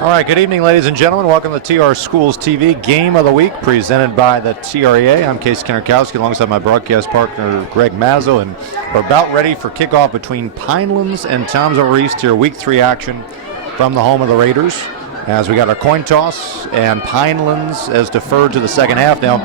All right, good evening, ladies and gentlemen. Welcome to TR Schools TV Game of the Week, presented by the TREA. I'm Casey Kennerkowski, alongside my broadcast partner, Greg Mazzo, and we're about ready for kickoff between Pinelands and Toms River East here, Week 3 action from the home of the Raiders, as we got our coin toss, and Pinelands has deferred to the second half. Now,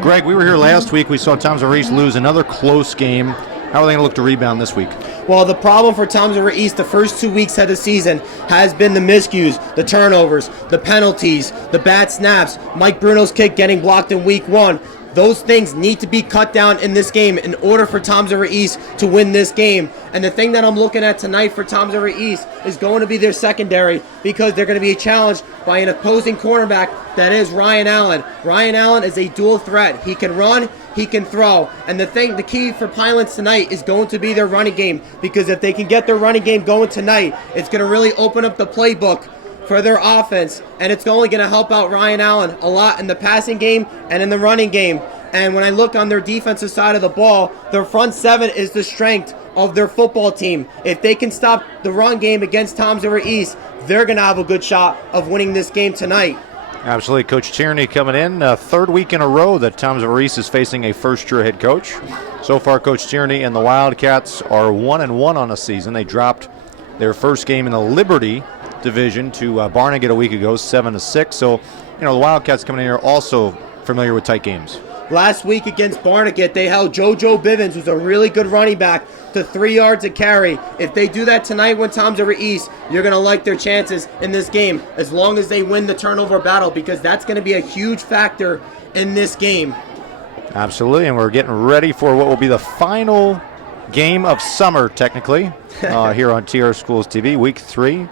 Greg, we were here last week. We saw Toms River East lose another close game. How are they going to look to rebound this week? Well, the problem for Toms River East the first 2 weeks of the season has been the miscues, the turnovers, the penalties, the bad snaps, Mike Bruno's kick getting blocked in week 1. Those things need to be cut down in this game in order for Toms River East to win this game. And the thing that I'm looking at tonight for Toms River East is going to be their secondary, because they're going to be challenged by an opposing cornerback that is Ryan Allen. Ryan Allen is a dual threat. He can run, he can throw. And the key for Pinelands tonight is going to be their running game, because if they can get their running game going tonight, it's going to really open up the playbook for their offense, and it's only going to help out Ryan Allen a lot in the passing game and in the running game. And when I look on their defensive side of the ball, their front seven is the strength of their football team. If they can stop the run game against Toms River East, they're going to have a good shot of winning this game tonight. Absolutely. Coach Tierney coming in. Third week in a row that Toms River East is facing a first-year head coach. So far, Coach Tierney and the Wildcats are 1-1 on the season. They dropped their first game in the Liberty division to Barnegat a week ago, 7-6. So, the Wildcats coming in here also familiar with tight games. Last week against Barnegat, they held JoJo Bivens, who's a really good running back, to 3 yards a carry. If they do that tonight when Toms River East, you're going to like their chances in this game, as long as they win the turnover battle, because that's going to be a huge factor in this game. Absolutely, and we're getting ready for what will be the final game of summer, technically, here on TR Schools TV, Week 3.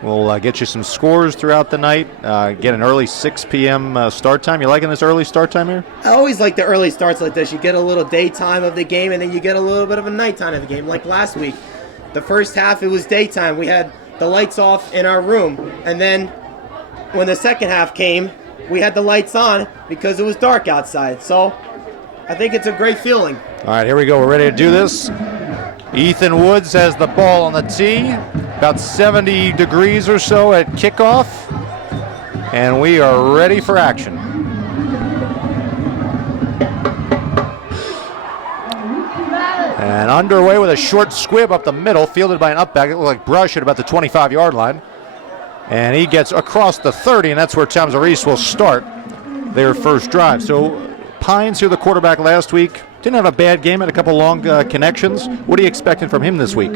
We'll get you some scores throughout the night, get an early 6 p.m. Start time. You liking this early start time here? I always like the early starts like this. You get a little daytime of the game, and then you get a little bit of a nighttime of the game, like last week. The first half, it was daytime. We had the lights off in our room, and then when the second half came, we had the lights on because it was dark outside. So I think it's a great feeling. All right, here we go. We're ready to do this. Ethan Woods has the ball on the tee. About 70 degrees or so at kickoff, and we are ready for action. And underway with a short squib up the middle, fielded by an up back. It looked like Brush at about the 25-yard line. And he gets across the 30, and that's where Toms River East will start their first drive. So Pines, here the quarterback last week, didn't have a bad game, had a couple long connections. What are you expecting from him this week?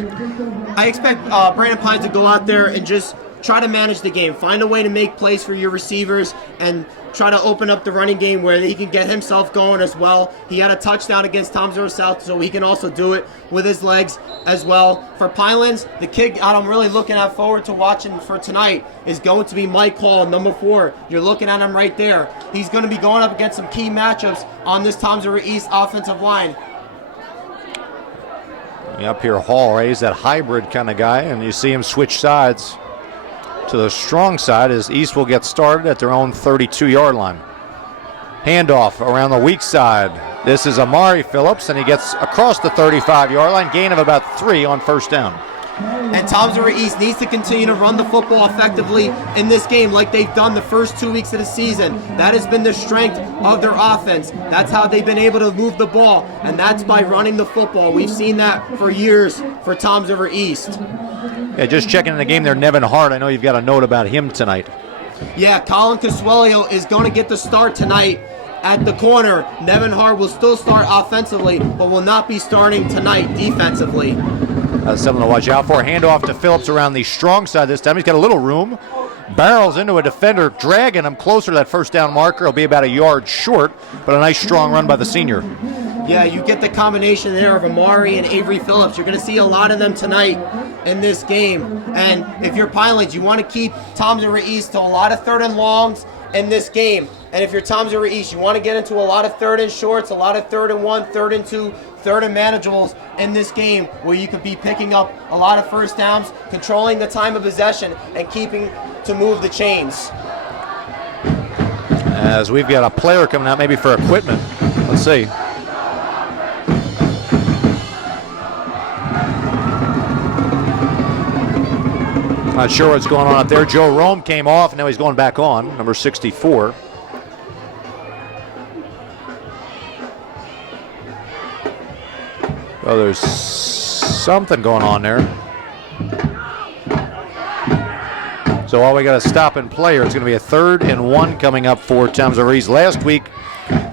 I expect Brandon Pines to go out there and just try to manage the game. Find a way to make plays for your receivers and try to open up the running game where he can get himself going as well. He had a touchdown against Toms River South, so he can also do it with his legs as well. For Pinelands, the kid I'm really looking forward to watching for tonight is going to be Mike Hall, number 4. You're looking at him right there. He's going to be going up against some key matchups on this Toms River East offensive line. Up here, Hall, right? He's that hybrid kind of guy, and you see him switch sides to the strong side as East will get started at their own 32-yard line. Handoff around the weak side. This is Amari Phillips, and he gets across the 35-yard line, gain of about 3 on first down. And Toms River East needs to continue to run the football effectively in this game like they've done the first 2 weeks of the season. That has been the strength of their offense. That's how they've been able to move the ball, and that's by running the football. We've seen that for years for Toms River East. Yeah, just checking in the game there, Nevin Hart. I know you've got a note about him tonight. Yeah, Colin Casuelio is going to get the start tonight at the corner. Nevin Hart will still start offensively, but will not be starting tonight defensively. Something to watch out for. Handoff to Phillips around the strong side this time. He's got a little room. Barrels into a defender, dragging him closer to that first down marker. He'll be about a yard short, but a nice strong run by the senior. Yeah, you get the combination there of Amari and Avery Phillips. You're going to see a lot of them tonight in this game. And if you're Pinelands, you want to keep Toms River East to a lot of third and longs in this game. And if you're Toms River East, you want to get into a lot of third and shorts, a lot of 3rd and 1, 3rd and 2, 3rd and manageables in this game, where you could be picking up a lot of first downs, controlling the time of possession, and keeping to move the chains. As we've got a player coming out maybe for equipment. Let's see. Not sure what's going on up there. Joe Rome came off, and now he's going back on, number 64. Well, there's something going on there. So all we got to stop and play here. It's going to be a 3rd and 1 coming up for Towns River East. Last week,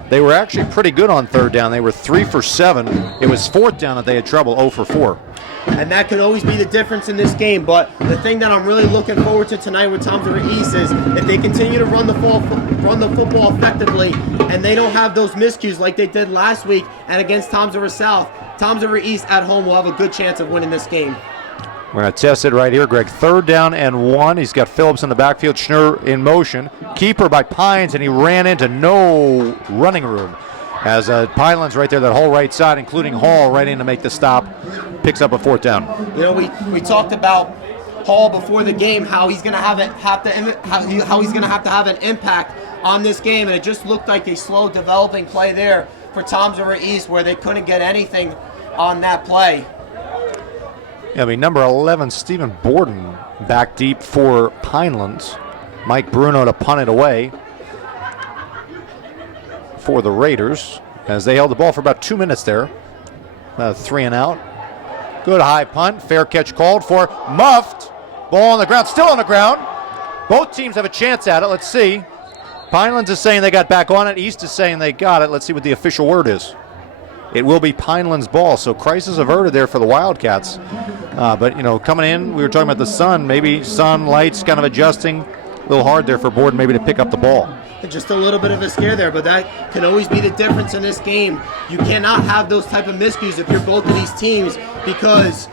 they were actually pretty good on 3rd down. They were 3 for 7. It was 4th down that they had trouble, 0 for 4. And that could always be the difference in this game. But the thing that I'm really looking forward to tonight with Towns River East is if they continue to run the football effectively and they don't have those miscues like they did last week and against Towns River South, Towns River East at home will have a good chance of winning this game. We're going to test it right here, Greg. 3rd down and 1. He's got Phillips in the backfield, Schnurr in motion. Keeper by Pines, and he ran into no running room. As Pinelands right there, that whole right side, including Hall, right in to make the stop, picks up a 4th down. You know, we talked about Hall before the game, how he's going to have to have an impact on this game, and it just looked like a slow developing play there for Towns River East, where they couldn't get anything on that play. Yeah, I mean, number 11, Stephen Borden, back deep for Pinelands. Mike Bruno to punt it away for the Raiders as they held the ball for about 2 minutes there. 3 and out. Good high punt. Fair catch called for. Muffed. Ball on the ground. Still on the ground. Both teams have a chance at it. Let's see. Pinelands is saying they got back on it. East is saying they got it. Let's see what the official word is. It will be Pinelands' ball. So crisis averted there for the Wildcats. But, you know, coming in, we were talking about the sun. Maybe sun, lights kind of adjusting. A little hard there for Borden maybe to pick up the ball. Just a little bit of a scare there, but that can always be the difference in this game. You cannot have those type of miscues if you're both of these teams, because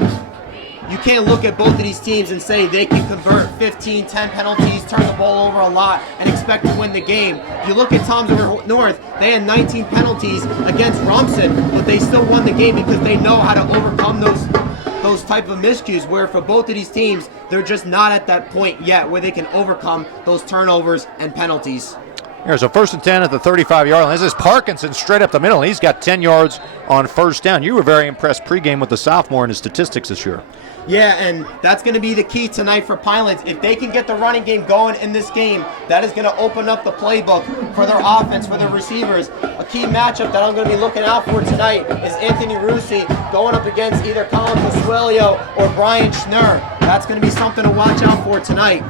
you can't look at both of these teams and say they can convert 15, 10 penalties, turn the ball over a lot, and expect to win the game. If you look at Toms River North, they had 19 penalties against Rumson, but they still won the game because they know how to overcome those type of miscues, where for both of these teams, they're just not at that point yet where they can overcome those turnovers and penalties. Here's a 1st and 10 at the 35-yard line. This is Parkinson straight up the middle. He's got 10 yards on 1st down. You were very impressed pregame with the sophomore and his statistics this year. Yeah, and that's going to be the key tonight for Pinelands. If they can get the running game going in this game, that is going to open up the playbook for their offense, for their receivers. A key matchup that I'm going to be looking out for tonight is Anthony Russi going up against either Colin Pasuelio or Brian Schnurr. That's going to be something to watch out for tonight.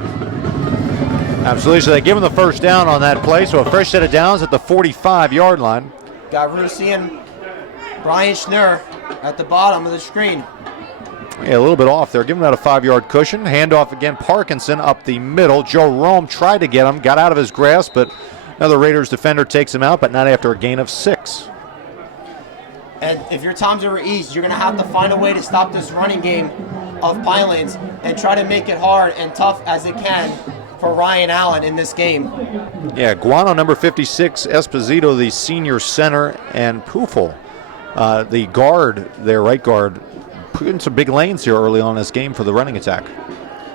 Absolutely. So they give him the 1st down on that play. So a fresh set of downs at the 45-yard line. Got Russi and Brian Schnurr at the bottom of the screen. Yeah, a little bit off there. Give him that a 5-yard cushion. Handoff again. Parkinson up the middle. Joe Rome tried to get him. Got out of his grasp, but another Raiders defender takes him out, but not after a gain of 6. And if you're Toms River East, you're going to have to find a way to stop this running game of Pinelands and try to make it hard and tough as it can for Ryan Allen in this game. Yeah, Guano number 56, Esposito, the senior center, and Pufel, the guard, their right guard, put in some big lanes here early on in this game for the running attack.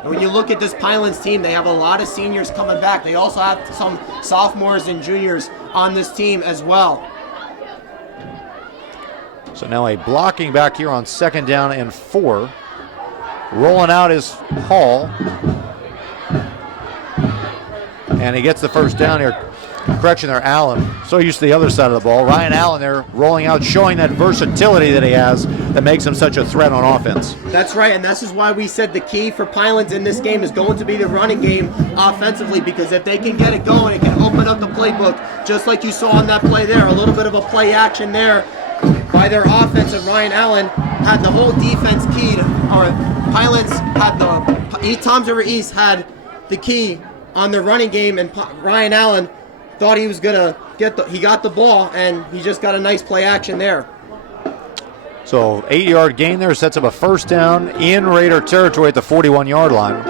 When you look at this Pinelands team, they have a lot of seniors coming back. They also have some sophomores and juniors on this team as well. So now a blocking back here on 2nd down and 4. Rolling out is Hall. And he gets the 1st down here. Correction there, Allen. So used to the other side of the ball. Ryan Allen there rolling out, showing that versatility that he has that makes him such a threat on offense. That's right, and this is why we said the key for Pinelands in this game is going to be the running game offensively, because if they can get it going, it can open up the playbook, just like you saw on that play there. A little bit of a play action there by their offense, and Ryan Allen had the whole defense keyed, or Pinelands had Toms River East had the key on the running game, and Ryan Allen thought he was gonna he got the ball, and he just got a nice play action there. So 8-yard gain there, sets up a 1st down in Raider territory at the 41-yard line.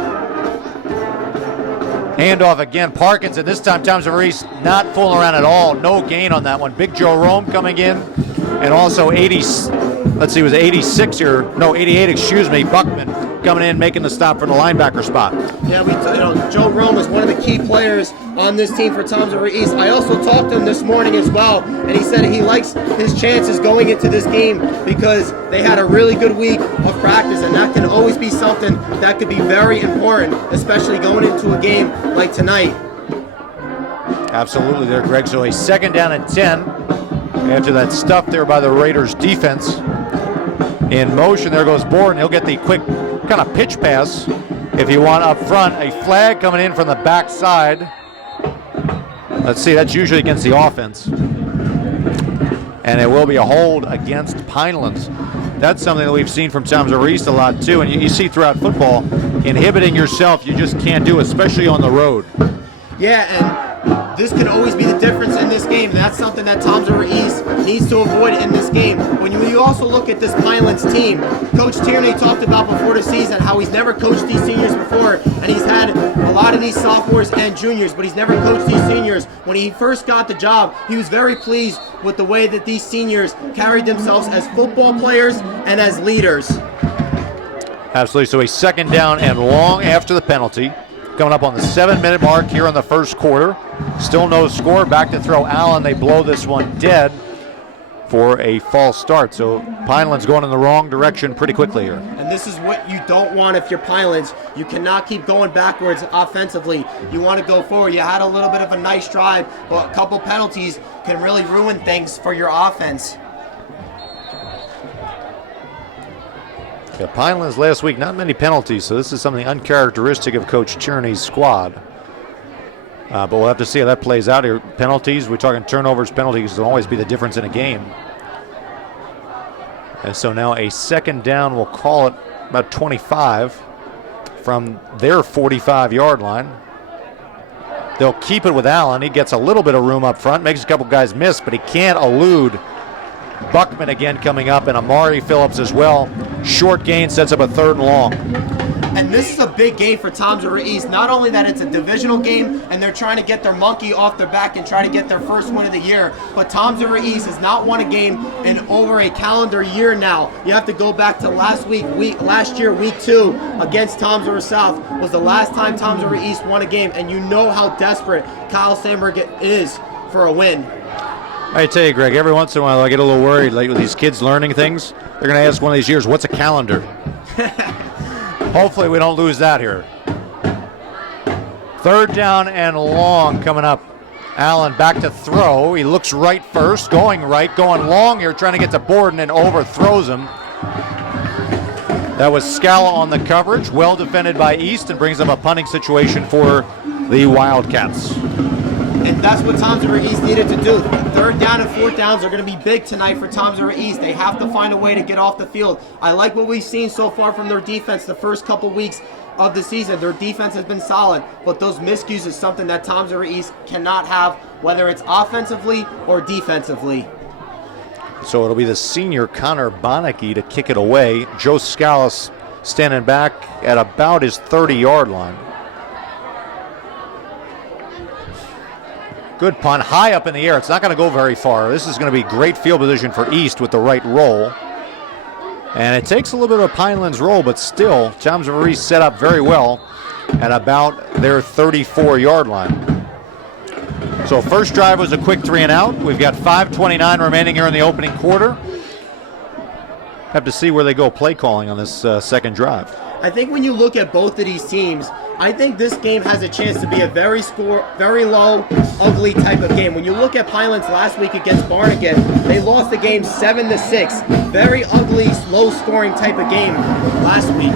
Handoff again, Parkinson. This time Toms River East not fooling around at all. No gain on that one. Big Joe Rome coming in, and also 88, excuse me, Buckman coming in, making the stop for the linebacker spot. Yeah, Joe Rome is one of the key key players on this team for Toms River East. I also talked to him this morning as well, and he said he likes his chances going into this game because they had a really good week of practice, and that can always be something that could be very important, especially going into a game like tonight. Absolutely there, Greg. So a 2nd down and 10 after that stuff there by the Raiders defense. In motion, there goes Borden. He'll get the quick kind of pitch pass if you want up front. A flag coming in from the backside. Let's see, that's usually against the offense. And it will be a hold against Pinelands. That's something that we've seen from Toms River East a lot too. And you see throughout football, inhibiting yourself, you just can't do, especially on the road. Yeah, and this could always be the difference in this game, and that's something that Toms River East needs to avoid in this game. When you also look at this Pinelands team, Coach Tierney talked about before the season how he's never coached these seniors before, and he's had a lot of these sophomores and juniors, but he's never coached these seniors. When he first got the job, he was very pleased with the way that these seniors carried themselves as football players and as leaders. Absolutely. So a 2nd down and long after the penalty. Coming up on the 7-minute mark here in the first quarter. Still no score. Back to throw Allen. They blow this one dead for a false start. So Pinelands going in the wrong direction pretty quickly here. And this is what you don't want if you're Pinelands. You cannot keep going backwards offensively. You want to go forward. You had a little bit of a nice drive, but a couple penalties can really ruin things for your offense. Yeah, Pinelands last week, not many penalties, so this is something uncharacteristic of Coach Tierney's squad. But we'll have to see how that plays out here. Penalties, we're talking turnovers, penalties will always be the difference in a game. And so now a 2nd down, we'll call it about 25 from their 45-yard line. They'll keep it with Allen. He gets a little bit of room up front, makes a couple guys miss, but he can't elude Buckman again coming up, and Amari Phillips as well. Short gain sets up a 3rd and long. And this is a big game for Toms River East. Not only that it's a divisional game and they're trying to get their monkey off their back and try to get their first win of the year, but Toms River East has not won a game in over a calendar year now. You have to go back to last year, week 2 against Toms River South was the last time Toms River East won a game, and you know how desperate Kyle Sandberg is for a win. I tell you, Greg, every once in a while I get a little worried, like with these kids learning things. They're going to ask one of these years, what's a calendar? Hopefully we don't lose that here. 3rd down and long coming up. Allen back to throw. He looks right first, going right, going long here, trying to get to Borden and overthrows him. That was Scala on the coverage, well defended by East, and brings them a punting situation for the Wildcats. And that's what Toms River East needed to do. 3rd down and 4th downs are going to be big tonight for Toms River East. They have to find a way to get off the field. I like what we've seen so far from their defense the first couple weeks of the season. Their defense has been solid, but those miscues is something that Toms River East cannot have, whether it's offensively or defensively. So it'll be the senior Connor Bonneke to kick it away. Joe Scala standing back at about his 30-yard line. Good punt, high up in the air. It's not going to go very far. This is going to be great field position for East with the right roll. And it takes a little bit of a Pinelands roll, but still, Toms River East set up very well at about their 34-yard line. So first drive was a quick 3 and out. We've got 5:29 remaining here in the opening quarter. Have to see where they go play calling on this second drive. I think when you look at both of these teams, I think this game has a chance to be a very low, ugly type of game. When you look at Pinelands last week against Barnegat, they lost the game 7-6. Very ugly, low-scoring type of game last week.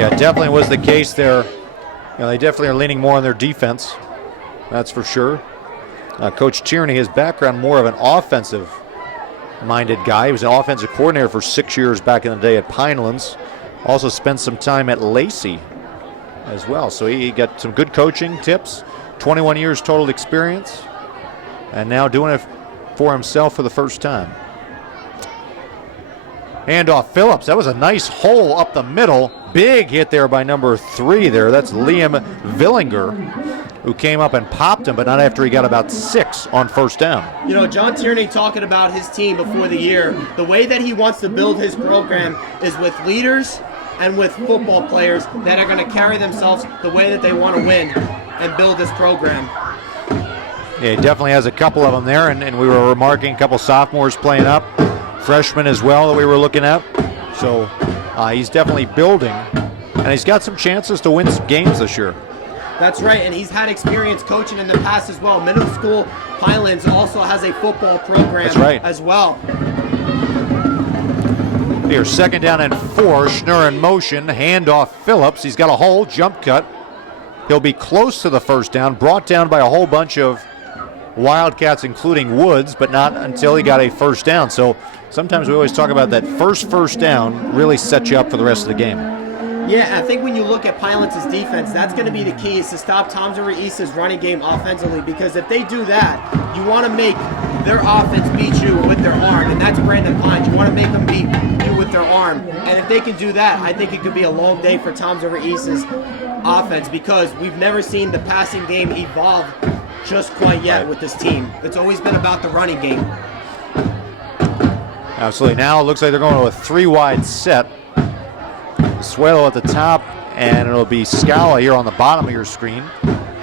Yeah, it definitely was the case there. They definitely are leaning more on their defense. That's for sure. Coach Tierney, his background more of an offensive-minded guy. He was an offensive coordinator for 6 years back in the day at Pinelands. Also spent some time at Lacey as well. So he got some good coaching tips, 21 years total experience, and now doing it for himself for the first time. Handoff Phillips. That was a nice hole up the middle. Big hit there by number 3 there. That's Liam Villinger, who came up and popped him, but not after he got about 6 on first down. You know, John Tierney talking about his team before the year, the way that he wants to build his program is with leaders and with football players that are going to carry themselves the way that they want to win and build this program. Yeah, he definitely has a couple of them there, and we were remarking a couple sophomores playing up, freshmen as well that we were looking at. So he's definitely building, and he's got some chances to win some games this year. That's right, and he's had experience coaching in the past as well. Middle school Pinelands also has a football program as well. Here, 2nd down and 4. Schnurr in motion, handoff Phillips. He's got a hole, jump cut. He'll be close to the 1st down, brought down by a whole bunch of Wildcats, including Woods, but not until he got a 1st down. So sometimes we always talk about that first down really sets you up for the rest of the game. Yeah, I think when you look at Pinelands' defense, that's going to be the key, is to stop Toms River East's running game offensively, because if they do that, you want to make their offense beat you with their arm, and that's Brandon Pines. You want to make them beat you with their arm, and if they can do that, I think it could be a long day for Toms River East's offense, because we've never seen the passing game evolve just quite yet with this team. It's always been about the running game. Absolutely. Now it looks like they're going to a 3-wide set. Suelo at the top, and it'll be Scala here on the bottom of your screen.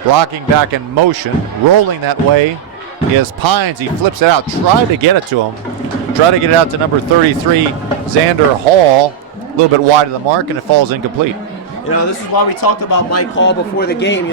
Blocking back in motion, rolling that way is Pines. He flips it out, tried to get it to him. Tried to get it out to number 33, Xander Hall. A little bit wide of the mark, and it falls incomplete. You know, this is why we talked about Mike Hall before the game,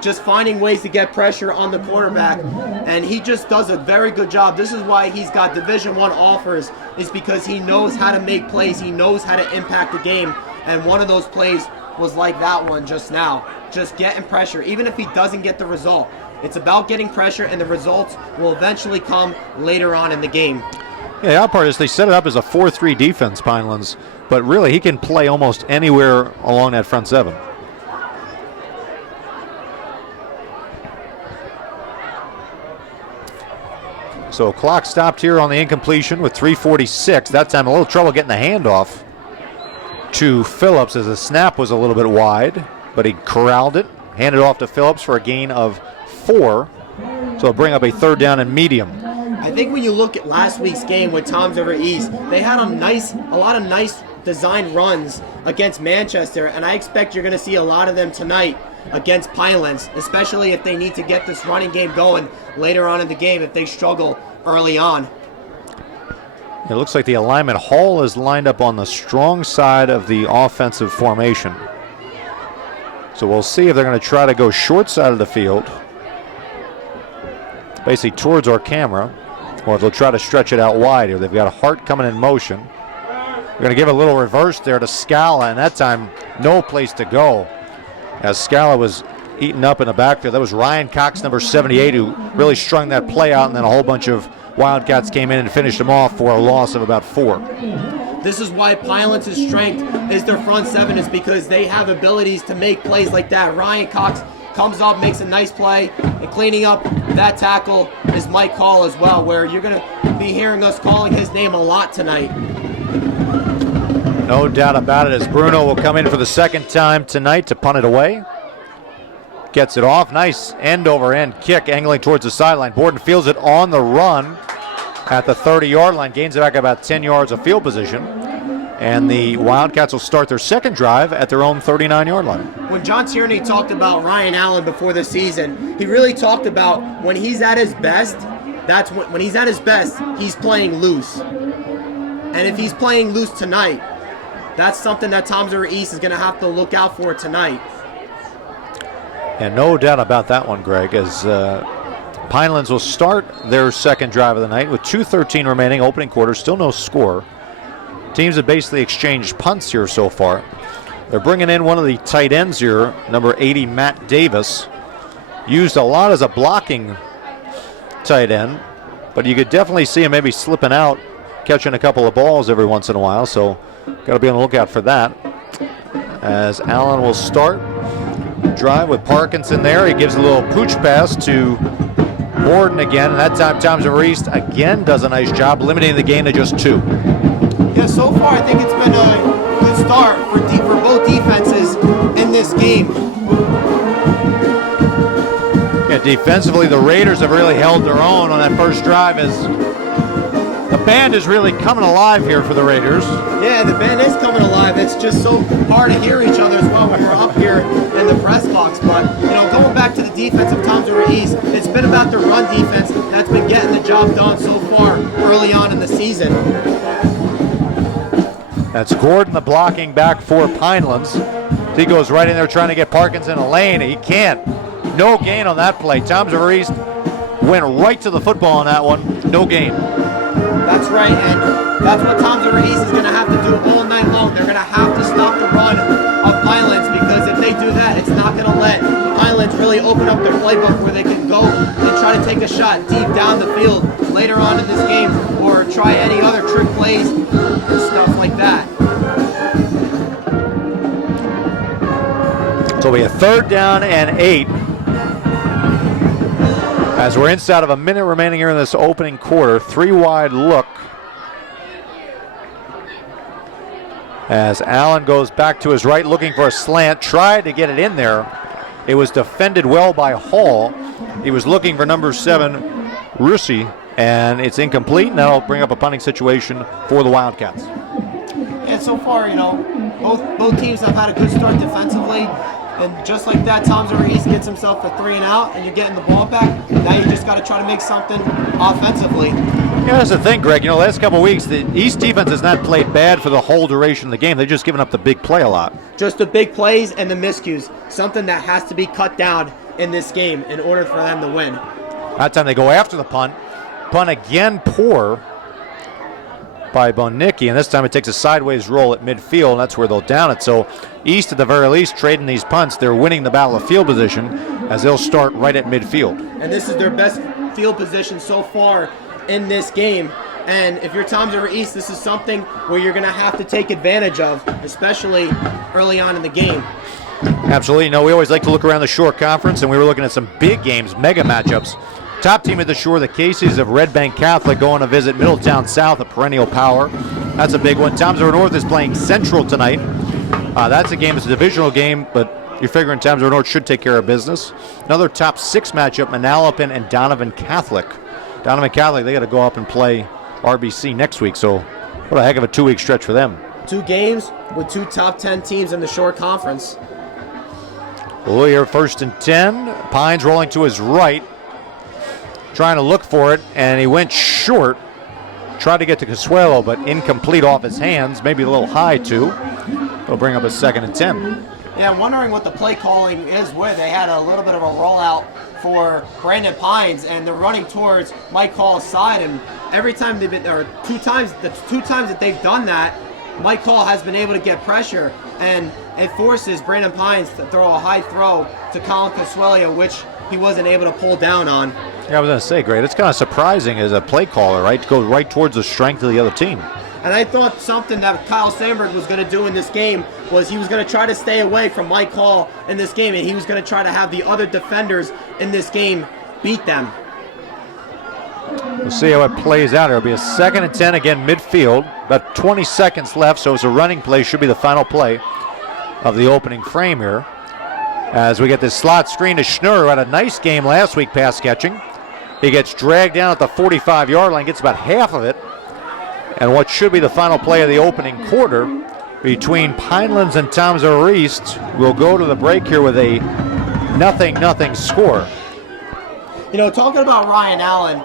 just finding ways to get pressure on the quarterback, and he just does a very good job. This is why he's got Division I offers, is because he knows how to make plays, he knows how to impact the game, and one of those plays was like that one just now, just getting pressure, even if he doesn't get the result. It's about getting pressure, and the results will eventually come later on in the game. Yeah, the odd part is they set it up as a 4-3 defense, Pinelands, but really he can play almost anywhere along that front 7. So clock stopped here on the incompletion with 3:46. That time a little trouble getting the handoff to Phillips as the snap was a little bit wide, but he corralled it, handed it off to Phillips for a gain of 4. So it'll bring up a 3rd down and medium. I think when you look at last week's game with Toms River East, they had a lot of nice design runs against Manchester, and I expect you're going to see a lot of them tonight against Pinelands, especially if they need to get this running game going later on in the game if they struggle early on. It looks like the alignment. Hall is lined up on the strong side of the offensive formation. So we'll see if they're going to try to go short side of the field, basically towards our camera, or if they'll try to stretch it out wide here. They've got a Hart coming in motion. They're going to give a little reverse there to Scala, and that time no place to go, as Scala was eaten up in the backfield. That was Ryan Cox, number 78, who really strung that play out, and then a whole bunch of Wildcats came in and finished them off for a loss of about 4. This is why Pinelands' strength is their front 7, is because they have abilities to make plays like that. Ryan Cox comes up, makes a nice play, and cleaning up that tackle is Mike Hall as well, where you're going to be hearing us calling his name a lot tonight. No doubt about it, as Bruno will come in for the 2nd time tonight to punt it away. Gets it off. Nice end-over-end kick angling towards the sideline. Borden fields it on the run at the 30-yard line. Gains it back about 10 yards of field position. And the Wildcats will start their 2nd drive at their own 39-yard line. When John Tierney talked about Ryan Allen before the season, he really talked about when he's at his best, that's when he's at his best, he's playing loose. And if he's playing loose tonight, that's something that Toms River East is going to have to look out for tonight. And no doubt about that one, Greg, as Pinelands will start their 2nd drive of the night with 2:13 remaining, opening quarter, still no score. Teams have basically exchanged punts here so far. They're bringing in one of the tight ends here, number 80, Matt Davis. Used a lot as a blocking tight end, but you could definitely see him maybe slipping out, catching a couple of balls every once in a while, so got to be on the lookout for that. As Allen will start drive with Parkinson there. He gives a little pooch pass to Borden again, and that time Toms River East again does a nice job limiting the game to just 2. Yeah, so far I think it's been a good start for both defenses in this game. Yeah, defensively, the Raiders have really held their own on that first drive as the band is really coming alive here for the Raiders. Yeah, the band is coming alive. It's just so hard to hear each other as well when we're up here in the press box. But, going back to the defense of Toms River East, it's been about the run defense that's been getting the job done so far early on in the season. That's Gordon, the blocking back for Pinelands. He goes right in there trying to get Parkins in a lane. He can't. No gain on that play. Toms River East went right to the football on that one. No gain. That's right, and that's what Toms River East is going to have to do all night long. They're going to have to stop the run of Pinelands, because if they do that, it's not going to let Pinelands really open up their playbook where they can go and try to take a shot deep down the field later on in this game, or try any other trick plays and stuff like that. So we have 3rd down and 8. As we're inside of a minute remaining here in this opening quarter, 3-wide look. As Allen goes back to his right looking for a slant, tried to get it in there. It was defended well by Hall. He was looking for number 7, Russi, and it's incomplete, and that'll bring up a punting situation for the Wildcats. And so far, both teams have had a good start defensively. And just like that, Toms River East gets himself a 3 and out, and you're getting the ball back. Now you just got to try to make something offensively. Yeah, that's the thing, Greg. The last couple of weeks, the East defense has not played bad for the whole duration of the game. They've just given up the big play a lot. Just the big plays and the miscues. Something that has to be cut down in this game in order for them to win. That time they go after the punt. Punt again poor by Bonicki, and this time it takes a sideways roll at midfield, and that's where they'll down it. So East, at the very least, trading these punts, they're winning the battle of field position as they'll start right at midfield. And this is their best field position so far in this game. And if you're Toms River East, this is something where you're going to have to take advantage of, especially early on in the game. Absolutely. We always like to look around the Shore Conference, and we were looking at some big games, mega matchups. Top team at the Shore, the Caseys of Red Bank Catholic, going to visit Middletown South, a perennial power. That's a big one. Toms River North is playing Central tonight. That's a game. It's a divisional game, but you're figuring Toms River North should take care of business. Another top 6 matchup, Manalapan and Donovan Catholic. Donovan Catholic, they got to go up and play RBC next week, so what a heck of a 2-week stretch for them. 2 games with 2 top 10 teams in the Shore Conference. Well, here 1st and 10. Pines rolling to his right, trying to look for it, and he went short. Tried to get to Casuelo, but incomplete off his hands. Maybe a little high, too. It'll bring up a 2nd and 10. Yeah, I'm wondering what the play calling is where they had a little bit of a rollout for Brandon Pines, and they're running towards Mike Hall's side, and every time they've been, or the two times that they've done that, Mike Hall has been able to get pressure, and it forces Brandon Pines to throw a high throw to Colin Casuelo, which he wasn't able to pull down on. Yeah, I was going to say, Greg, it's kind of surprising as a play caller, right, to go right towards the strength of the other team. And I thought something that Kyle Sandberg was going to do in this game was he was going to try to stay away from Mike Hall in this game, and he was going to try to have the other defenders in this game beat them. We'll see how it plays out. It'll be a 2nd and 10 again, midfield. About 20 seconds left, so it's a running play. Should be the final play of the opening frame here. As we get this slot screen to Schnurr, who had a nice game last week pass catching. He gets dragged down at the 45-yard line, gets about half of it. And what should be the final play of the opening quarter between Pinelands and Toms River East will go to the break here with a 0-0 score. Talking about Ryan Allen,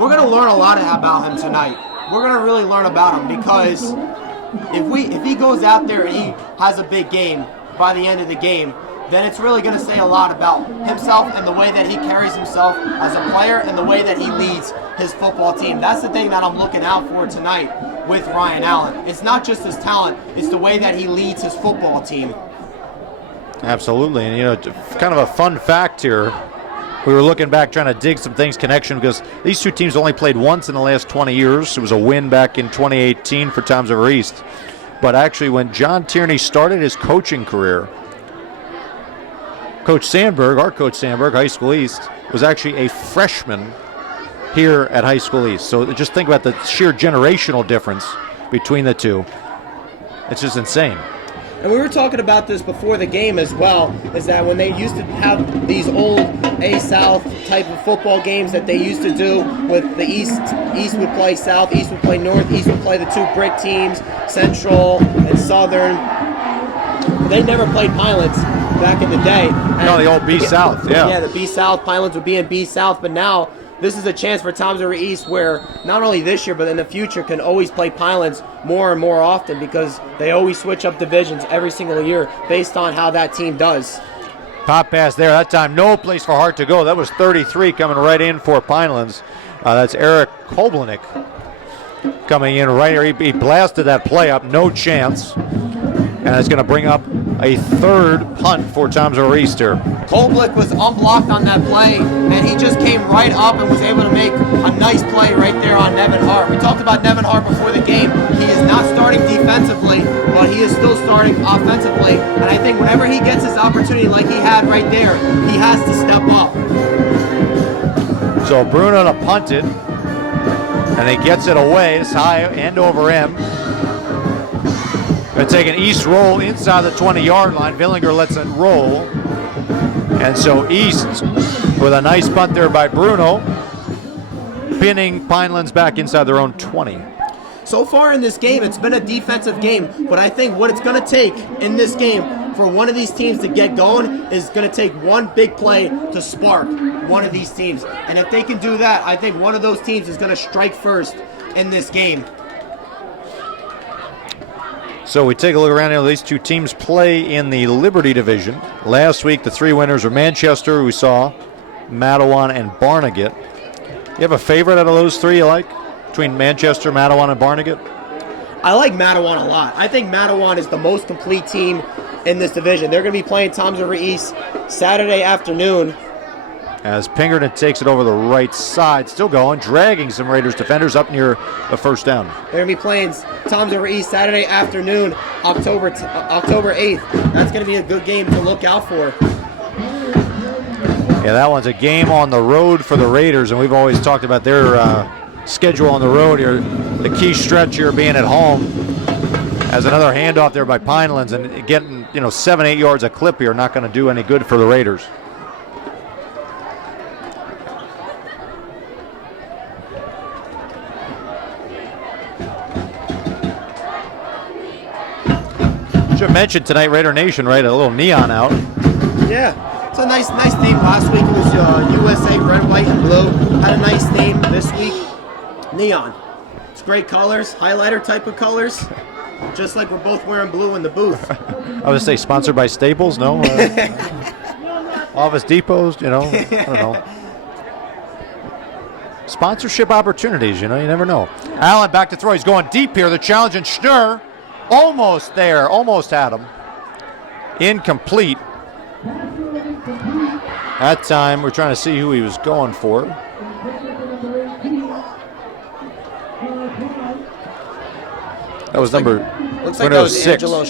we're going to learn a lot about him tonight. We're going to really learn about him because if he goes out there and he has a big game by the end of the game, then it's really going to say a lot about himself and the way that he carries himself as a player and the way that he leads his football team. That's the thing that I'm looking out for tonight with Ryan Allen. It's not just his talent, it's the way that he leads his football team. Absolutely. And, kind of a fun fact here. We were looking back trying to dig some things connection because these two teams only played once in the last 20 years. It was a win back in 2018 for Toms River East. But actually when John Tierney started his coaching career, Coach Sandberg, our Coach Sandberg, High School East, was actually a freshman here at High School East. So just think about the sheer generational difference between the two. It's just insane. And we were talking about this before the game as well, is that when they used to have these old A-South type of football games that they used to do with the East would play South, East would play North, East would play the two brick teams, Central and Southern. They never played Pinelands back in the day. No, the old B-South, yeah. Yeah, the B-South, Pinelands would be in B-South, but now this is a chance for Toms River East where not only this year but in the future can always play Pinelands more and more often because they always switch up divisions every single year based on how that team does. Pop pass there. That time, no place for Hart to go. That was 33 coming right in for Pinelands. That's Eric Koblenik coming in right here. He blasted that play up, no chance. And it's going to bring up a third punt for Toms River East here. Koblenik was unblocked on that play, and he just came right up and was able to make a nice play right there on Nevin Hart. We talked about Nevin Hart before the game. He is not starting defensively, but he is still starting offensively. And I think whenever he gets his opportunity like he had right there, he has to step up. So Bruno to punt it, and he gets it away. It's high end over him. Going to take an East roll inside the 20-yard line. Villinger lets it roll. And so East with a nice punt there by Bruno, pinning Pinelands back inside their own 20. So far in this game, it's been a defensive game, but I think what it's going to take in this game for one of these teams to get going is going to take one big play to spark one of these teams. And if they can do that, I think one of those teams is going to strike first in this game. So we take a look around here. These two teams play in the Liberty Division. Last week, the three winners were Manchester, we saw, Matawan, and Barnegat. You have a favorite out of those three you like? Between Manchester, Matawan, and Barnegat? I like Matawan a lot. I think Matawan is the most complete team in this division. They're going to be playing Toms River East Saturday afternoon. As Pinkerton takes it over the right side, still going, dragging some Raiders defenders up near the first down. They're going to be playing Toms River East Saturday afternoon, October 8th. That's going to be a good game to look out for. Yeah, that one's a game on the road for the Raiders, and we've always talked about their schedule on the road here. The key stretch here being at home. As another handoff there by Pinelands, and getting 7-8 yards a clip here, not going to do any good for the Raiders. Should mention tonight, Raider Nation, right? A little neon out. Yeah, it's a nice theme. Last week it was USA red, white, and blue. Had a nice theme this week. Neon. It's great colors, highlighter type of colors. Just like we're both wearing blue in the booth. I was going to say sponsored by Staples, no? Office Depots, I don't know. Sponsorship opportunities, you never know. Allen back to throw. He's going deep here. The challenge, and Schnurr almost there, almost had him. Incomplete. That time, we're trying to see who he was going for. That was number. Looks like that was 6. Angelo.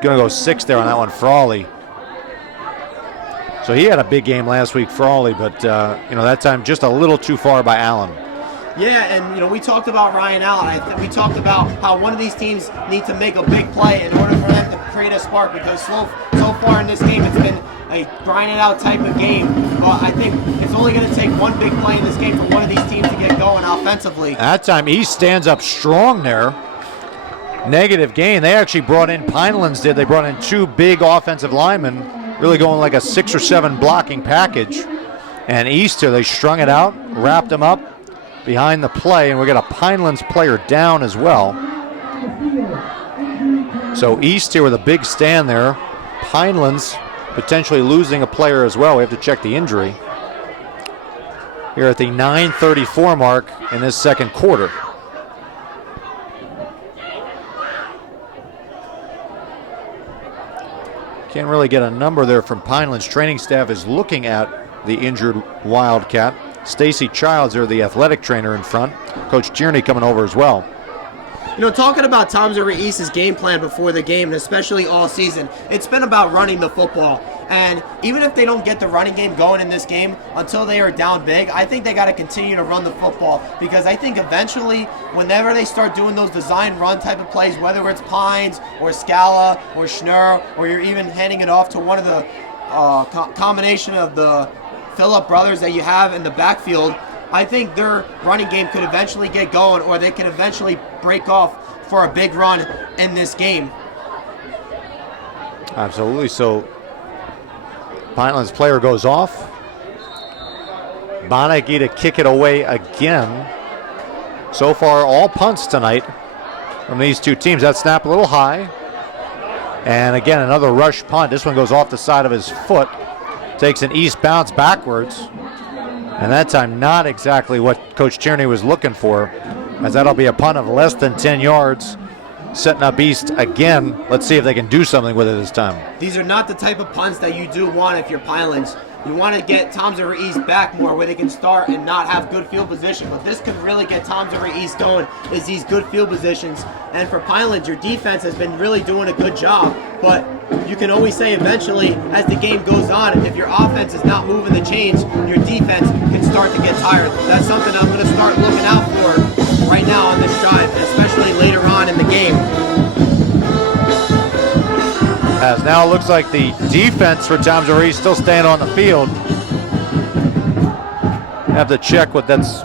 Gonna go 6 there on that one, Frawley. So he had a big game last week, Frawley, but that time just a little too far by Allen. Yeah, and we talked about Ryan Allen. We talked about how one of these teams needs to make a big play in order for them to create a spark, because so far in this game it's been a grinded out type of game. I think it's only going to take one big play in this game for one of these teams to get going offensively. That time East stands up strong there. Negative gain. They actually brought in, Pinelands did, they brought in 2 big offensive linemen, really going like a 6 or 7 blocking package. And East here, they strung it out, wrapped them up behind the play, and we got a Pinelands player down as well. So East here with a big stand there. Pinelands potentially losing a player as well. We have to check the injury. Here at the 9:34 mark in this second quarter. Can't really get a number there from Pinelands. Training staff is looking at the injured Wildcat. Stacy Childs there, the athletic trainer in front. Coach Tierney coming over as well. Talking about Toms River East's game plan before the game, and especially all season, it's been about running the football. And even if they don't get the running game going in this game until they are down big, I think they got to continue to run the football, because I think eventually, whenever they start doing those design run type of plays, whether it's Pines or Scala or Schnurr, or you're even handing it off to one of the combination of the Phillip brothers that you have in the backfield, I think their running game could eventually get going, or they can eventually break off for a big run in this game. Absolutely. So Pinelands player goes off. Bonaghy to kick it away again. So far, all punts tonight from these two teams. That snap a little high. And again, another rush punt. This one goes off the side of his foot. Takes an east bounce backwards. And that time, not exactly what Coach Tierney was looking for, as that'll be a punt of less than 10 yards. Setting up east again. Let's see if they can do something with it this time. These are not the type of punts that you do want if you're Pinelands. You want to get Toms River East back more, where they can start and not have good field position. But this could really get Toms River East going, is these good field positions. And for Pinelands, your defense has been really doing a good job. But you can always say eventually, as the game goes on, if your offense is not moving the chains, your defense can start to get tired. That's something I'm going to start looking out for right now on this drive, especially later on in the game. As now it looks like the defense for Toms River East still staying on the field. Have to check what that's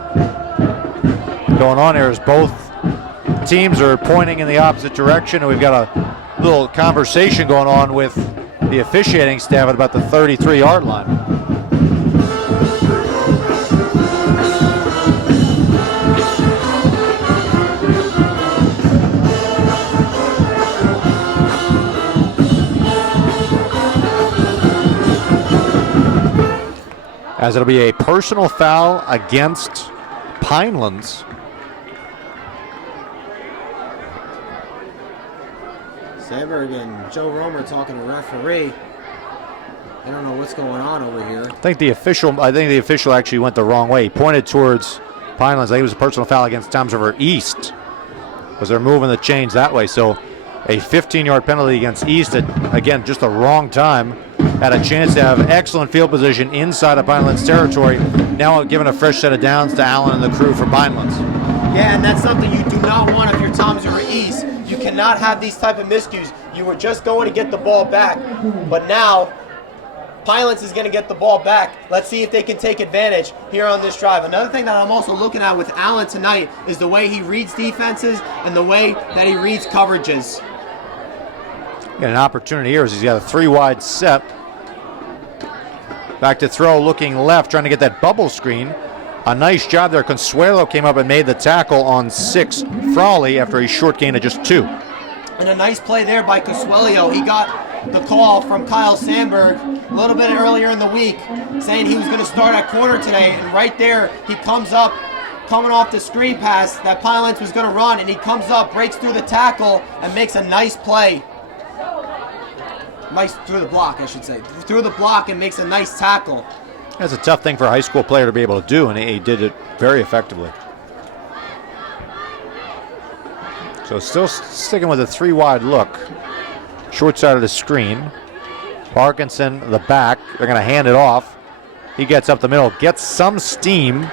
going on here, as both teams are pointing in the opposite direction, and we've got a little conversation going on with the officiating staff at about the 33-yard line. As it'll be a personal foul against Pinelands. Sandberg and Joe Romer talking to referee. I don't know what's going on over here. I think the official actually went the wrong way. He pointed towards Pinelands. I think it was a personal foul against Toms River East, because they're moving the chains that way. So a 15-yard penalty against East at, again, just the wrong time. Had a chance to have excellent field position inside of Pinelands territory. Now giving a fresh set of downs to Allen and the crew for Pinelands. Yeah, and that's something you do not want if you're Toms River East. You cannot have these type of miscues. You were just going to get the ball back, but now Pinelands is going to get the ball back. Let's see if they can take advantage here on this drive. Another thing that I'm also looking at with Allen tonight is the way he reads defenses and the way that he reads coverages. Got an opportunity here as he's got a 3-wide set. Back to throw, looking left, trying to get that bubble screen. A nice job there. Consuelo came up and made the tackle on 6 Frawley after a short gain of just 2. And a nice play there by Consuelo. He got the call from Kyle Sandberg a little bit earlier in the week, saying he was going to start at corner today. And right there, he comes up, coming off the screen pass that Pinelands was going to run, and he comes up, breaks through the tackle, and makes a nice play. Nice through the block, I should say. Through the block and makes a nice tackle. That's a tough thing for a high school player to be able to do, and he did it very effectively. So still sticking with a 3-wide look. Short side of the screen. Parkinson, the back. They're going to hand it off. He gets up the middle, gets some steam,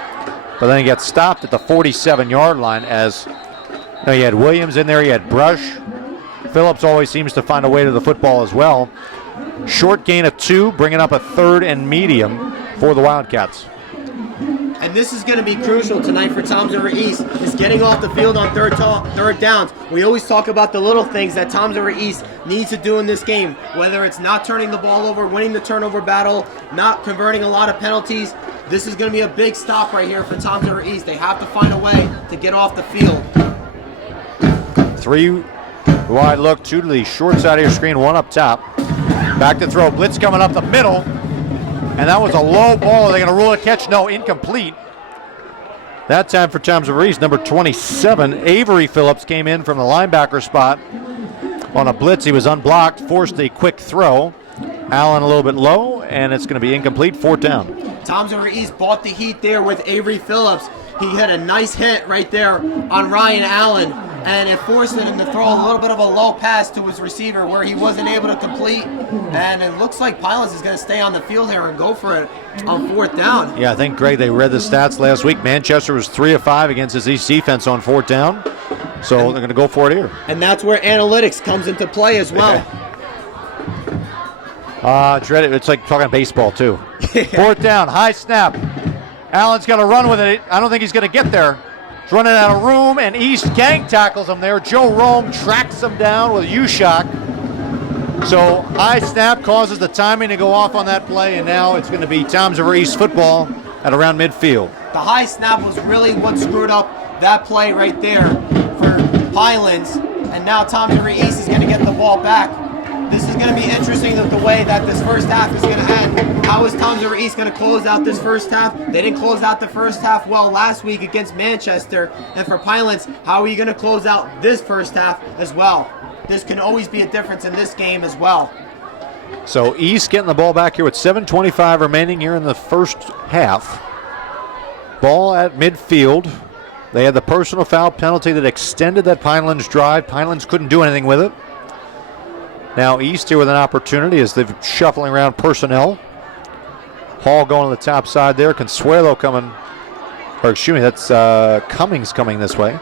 but then he gets stopped at the 47-yard line as he had Williams in there, he had Brush. Phillips always seems to find a way to the football as well. Short gain of 2, bringing up a 3rd and medium for the Wildcats. And this is going to be crucial tonight for Toms River East, is getting off the field on third downs. We always talk about the little things that Toms River East needs to do in this game, whether it's not turning the ball over, winning the turnover battle, not converting a lot of penalties. This is going to be a big stop right here for Toms River East. They have to find a way to get off the field. 3-wide look, 2 to the short side of your screen, 1 up top. Back to throw, blitz coming up the middle. And that was a low ball. Are they going to rule a catch? No, incomplete. That time for Toms River East, number 27, Avery Phillips came in from the linebacker spot on a blitz. He was unblocked, forced a quick throw. Allen a little bit low, and it's going to be incomplete, 4th down. Toms River East bought the heat there with Avery Phillips. He had a nice hit right there on Ryan Allen, and it forced him to throw a little bit of a low pass to his receiver where he wasn't able to complete. And it looks like Pinelands is going to stay on the field here and go for it on 4th down. Yeah, I think, Greg, they read the stats last week. Manchester was 3 of 5 against his East defense on 4th down. So they're going to go for it here. And that's where analytics comes into play as well. It's like talking baseball, too. 4th down, high snap. Allen's got to run with it. I don't think he's going to get there. He's running out of room, and East gang tackles him there. Joe Rome tracks him down with a U-shock. So high snap causes the timing to go off on that play, and now it's going to be Toms River East football at around midfield. The high snap was really what screwed up that play right there for Pinelands, and now Toms River East is going to get the ball back. This is going to be interesting with the way that this first half is going to end. How is Toms River East going to close out this first half? They didn't close out the first half well last week against Manchester. And for Pinelands, how are you going to close out this first half as well? This can always be a difference in this game as well. So East getting the ball back here with 7:25 remaining here in the first half. Ball at midfield. They had the personal foul penalty that extended that Pinelands drive. Pinelands couldn't do anything with it. Now East here with an opportunity as they're shuffling around personnel. Hall going on the top side there. Consuelo coming, or excuse me, that's Cummings coming this way.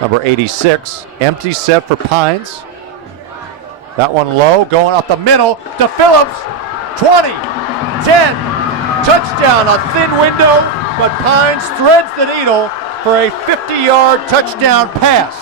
Number 86. Empty set for Pines. That one low, going up the middle to Phillips. 20, 10, touchdown, a thin window, but Pines threads the needle for a 50-yard touchdown pass.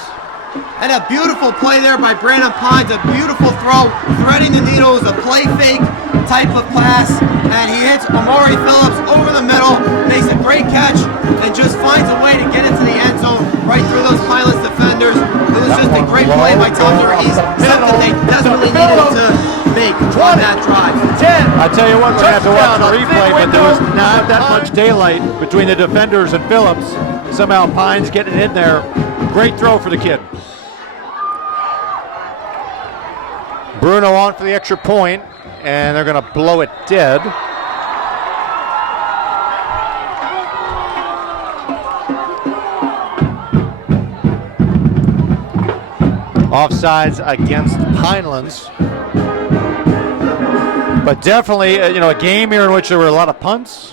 And a beautiful play there by Brandon Pines, a beautiful throw, threading the needle, is a play fake type of pass, and he hits Amari Phillips over the middle, makes a great catch, and just finds a way to get into the end zone right through those Pinelands defenders. It was just a great play by Toms River East, something they desperately needed to make on that drive. 10. I tell you what, we're going to have to watch the replay, but there was not that much daylight between the defenders and Phillips. Somehow Pines getting it in there. Great throw for the kid. Bruno on for the extra point, and they're going to blow it dead. Offsides against Pinelands. But definitely, a game here in which there were a lot of punts,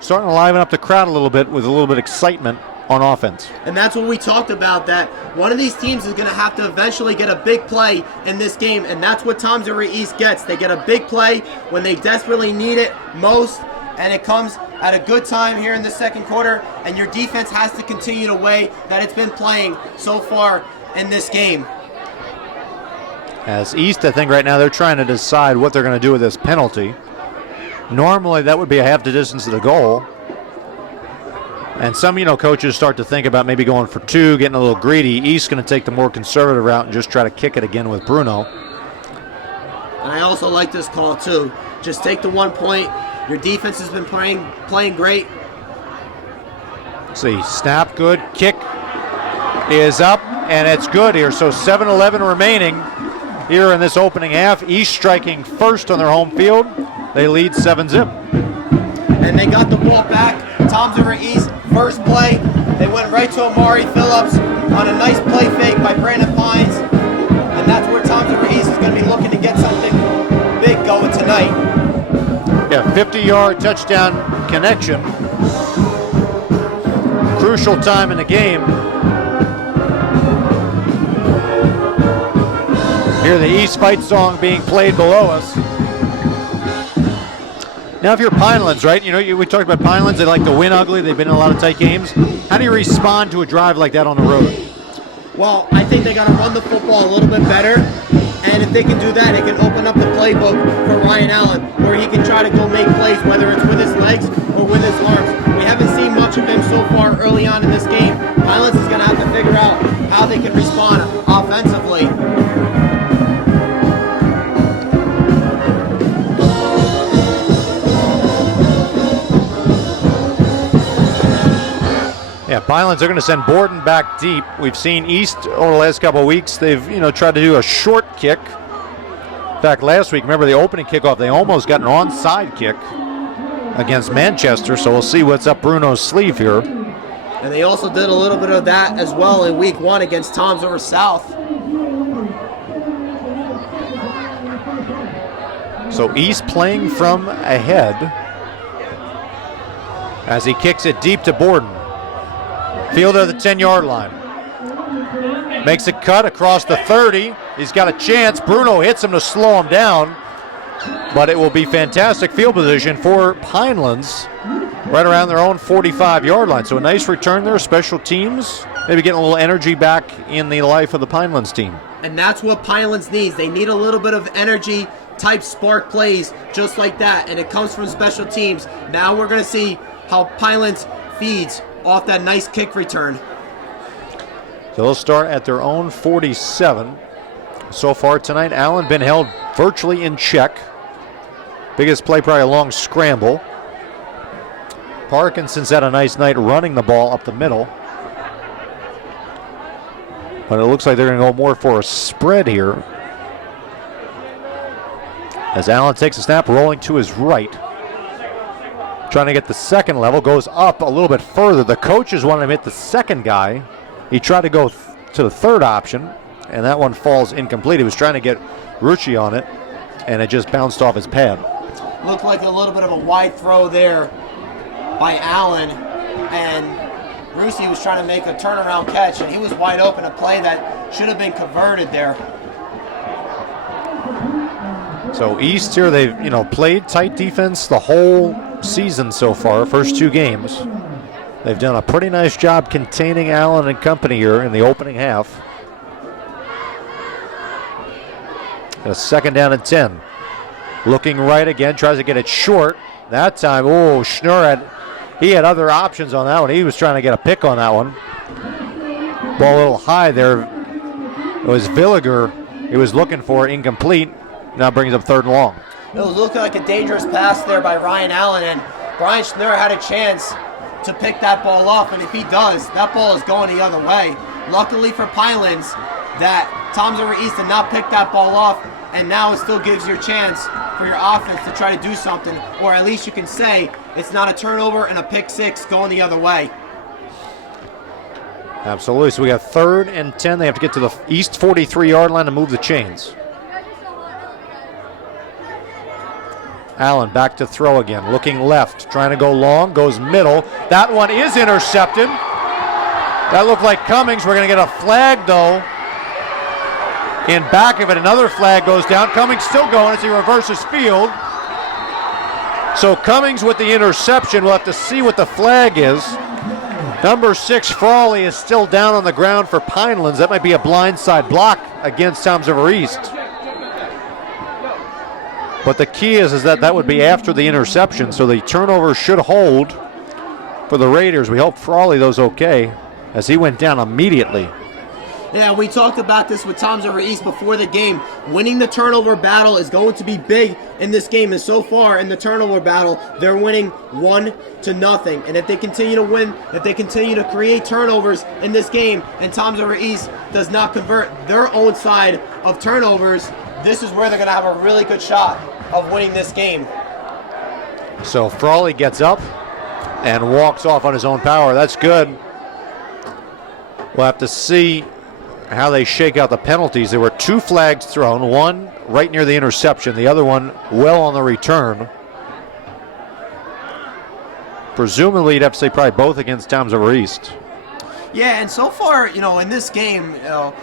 starting to liven up the crowd a little bit with a little bit of excitement on offense. And that's what we talked about, that one of these teams is going to have to eventually get a big play in this game, and that's what Toms River East gets. They get a big play when they desperately need it most, and it comes at a good time here in the second quarter, and your defense has to continue the way that it's been playing so far in this game. As East, I think right now they're trying to decide what they're going to do with this penalty. Normally that would be a half the distance of the goal. And some, coaches start to think about maybe going for 2, getting a little greedy. East's going to take the more conservative route and just try to kick it again with Bruno. And I also like this call too. Just take the 1 point. Your defense has been playing great. Let's see, snap good, kick is up, and it's good here. So 7:11 remaining here in this opening half. East striking first on their home field. They lead 7-zip. And they got the ball back. Toms River East, first play. They went right to Amari Phillips on a nice play fake by Brandon Pines. And that's where Toms River East is going to be looking to get something big going tonight. Yeah, 50-yard touchdown connection. Crucial time in the game. Hear the East fight song being played below us. Now, if you're Pinelands, right? We talked about Pinelands. They like to win ugly. They've been in a lot of tight games. How do you respond to a drive like that on the road? Well, I think they got to run the football a little bit better. And if they can do that, it can open up the playbook for Ryan Allen, where he can try to go make plays, whether it's with his legs or with his arms. We haven't seen much of him so far early on in this game. Pinelands is going to have to figure out how they can respond offensively. Yeah, Pinelands, they're going to send Borden back deep. We've seen East over the last couple of weeks. They've, tried to do a short kick. In fact, last week, remember the opening kickoff, they almost got an onside kick against Manchester, so we'll see what's up Bruno's sleeve here. And they also did a little bit of that as well in week 1 against Toms over South. So East playing from ahead as he kicks it deep to Borden. Fielder at the 10-yard line. Makes a cut across the 30. He's got a chance. Bruno hits him to slow him down. But it will be fantastic field position for Pinelands right around their own 45-yard line. So a nice return there. Special teams, maybe getting a little energy back in the life of the Pinelands team. And that's what Pinelands needs. They need a little bit of energy type spark plays just like that. And it comes from special teams. Now we're going to see how Pinelands feeds off that nice kick return. So they'll start at their own 47. So far tonight, Allen been held virtually in check. Biggest play, probably a long scramble. Parkinson's had a nice night running the ball up the middle. But it looks like they're going to go more for a spread here. As Allen takes a snap, rolling to his right. Trying to get the second level, goes up a little bit further. The coaches wanted him to hit the second guy. He tried to go to the third option, and that one falls incomplete. He was trying to get Rucci on it, and it just bounced off his pad. Looked like a little bit of a wide throw there by Allen, and Rucci was trying to make a turnaround catch, and he was wide open, a play that should have been converted there. So East here, they've played tight defense the whole season so far, first 2 games. They've done a pretty nice job containing Allen and company here in the opening half. A second down and 10. Looking right again, tries to get it short. That time, Schnurr had other options on that one. He was trying to get a pick on that one. Ball a little high there. It was Villiger he was looking for, incomplete. Now brings up 3rd and long. It was looking like a dangerous pass there by Ryan Allen, and Brian Schnurr had a chance to pick that ball off, and if he does, that ball is going the other way. Luckily for Pinelands, that Toms over East did not pick that ball off, and now it still gives you a chance for your offense to try to do something, or at least you can say it's not a turnover and a pick 6 going the other way. Absolutely. So we got 3rd and 10. They have to get to the East 43-yard line to move the chains. Allen back to throw again, looking left, trying to go long, goes middle. That one is intercepted. That looked like Cummings. We're going to get a flag, though. In back of it, another flag goes down. Cummings still going as he reverses field. So Cummings with the interception. We'll have to see what the flag is. Number 6, Frawley, is still down on the ground for Pinelands. That might be a blindside block against Toms over East. But the key is that would be after the interception, so the turnover should hold for the Raiders. We hope Frawley, though's okay, as he went down immediately. Yeah, we talked about this with Toms over East before the game. Winning the turnover battle is going to be big in this game, and so far in the turnover battle, they're winning 1-0. And if they continue to win, if they continue to create turnovers in this game, and Toms over East does not convert their own side of turnovers, this is where they're going to have a really good shot of winning this game. So Frawley gets up and walks off on his own power. That's good. We'll have to see how they shake out the penalties. There were 2 flags thrown, one right near the interception, the other one well on the return. Presumably you'd have to say probably both against Toms over East. Yeah, and so far, in this game,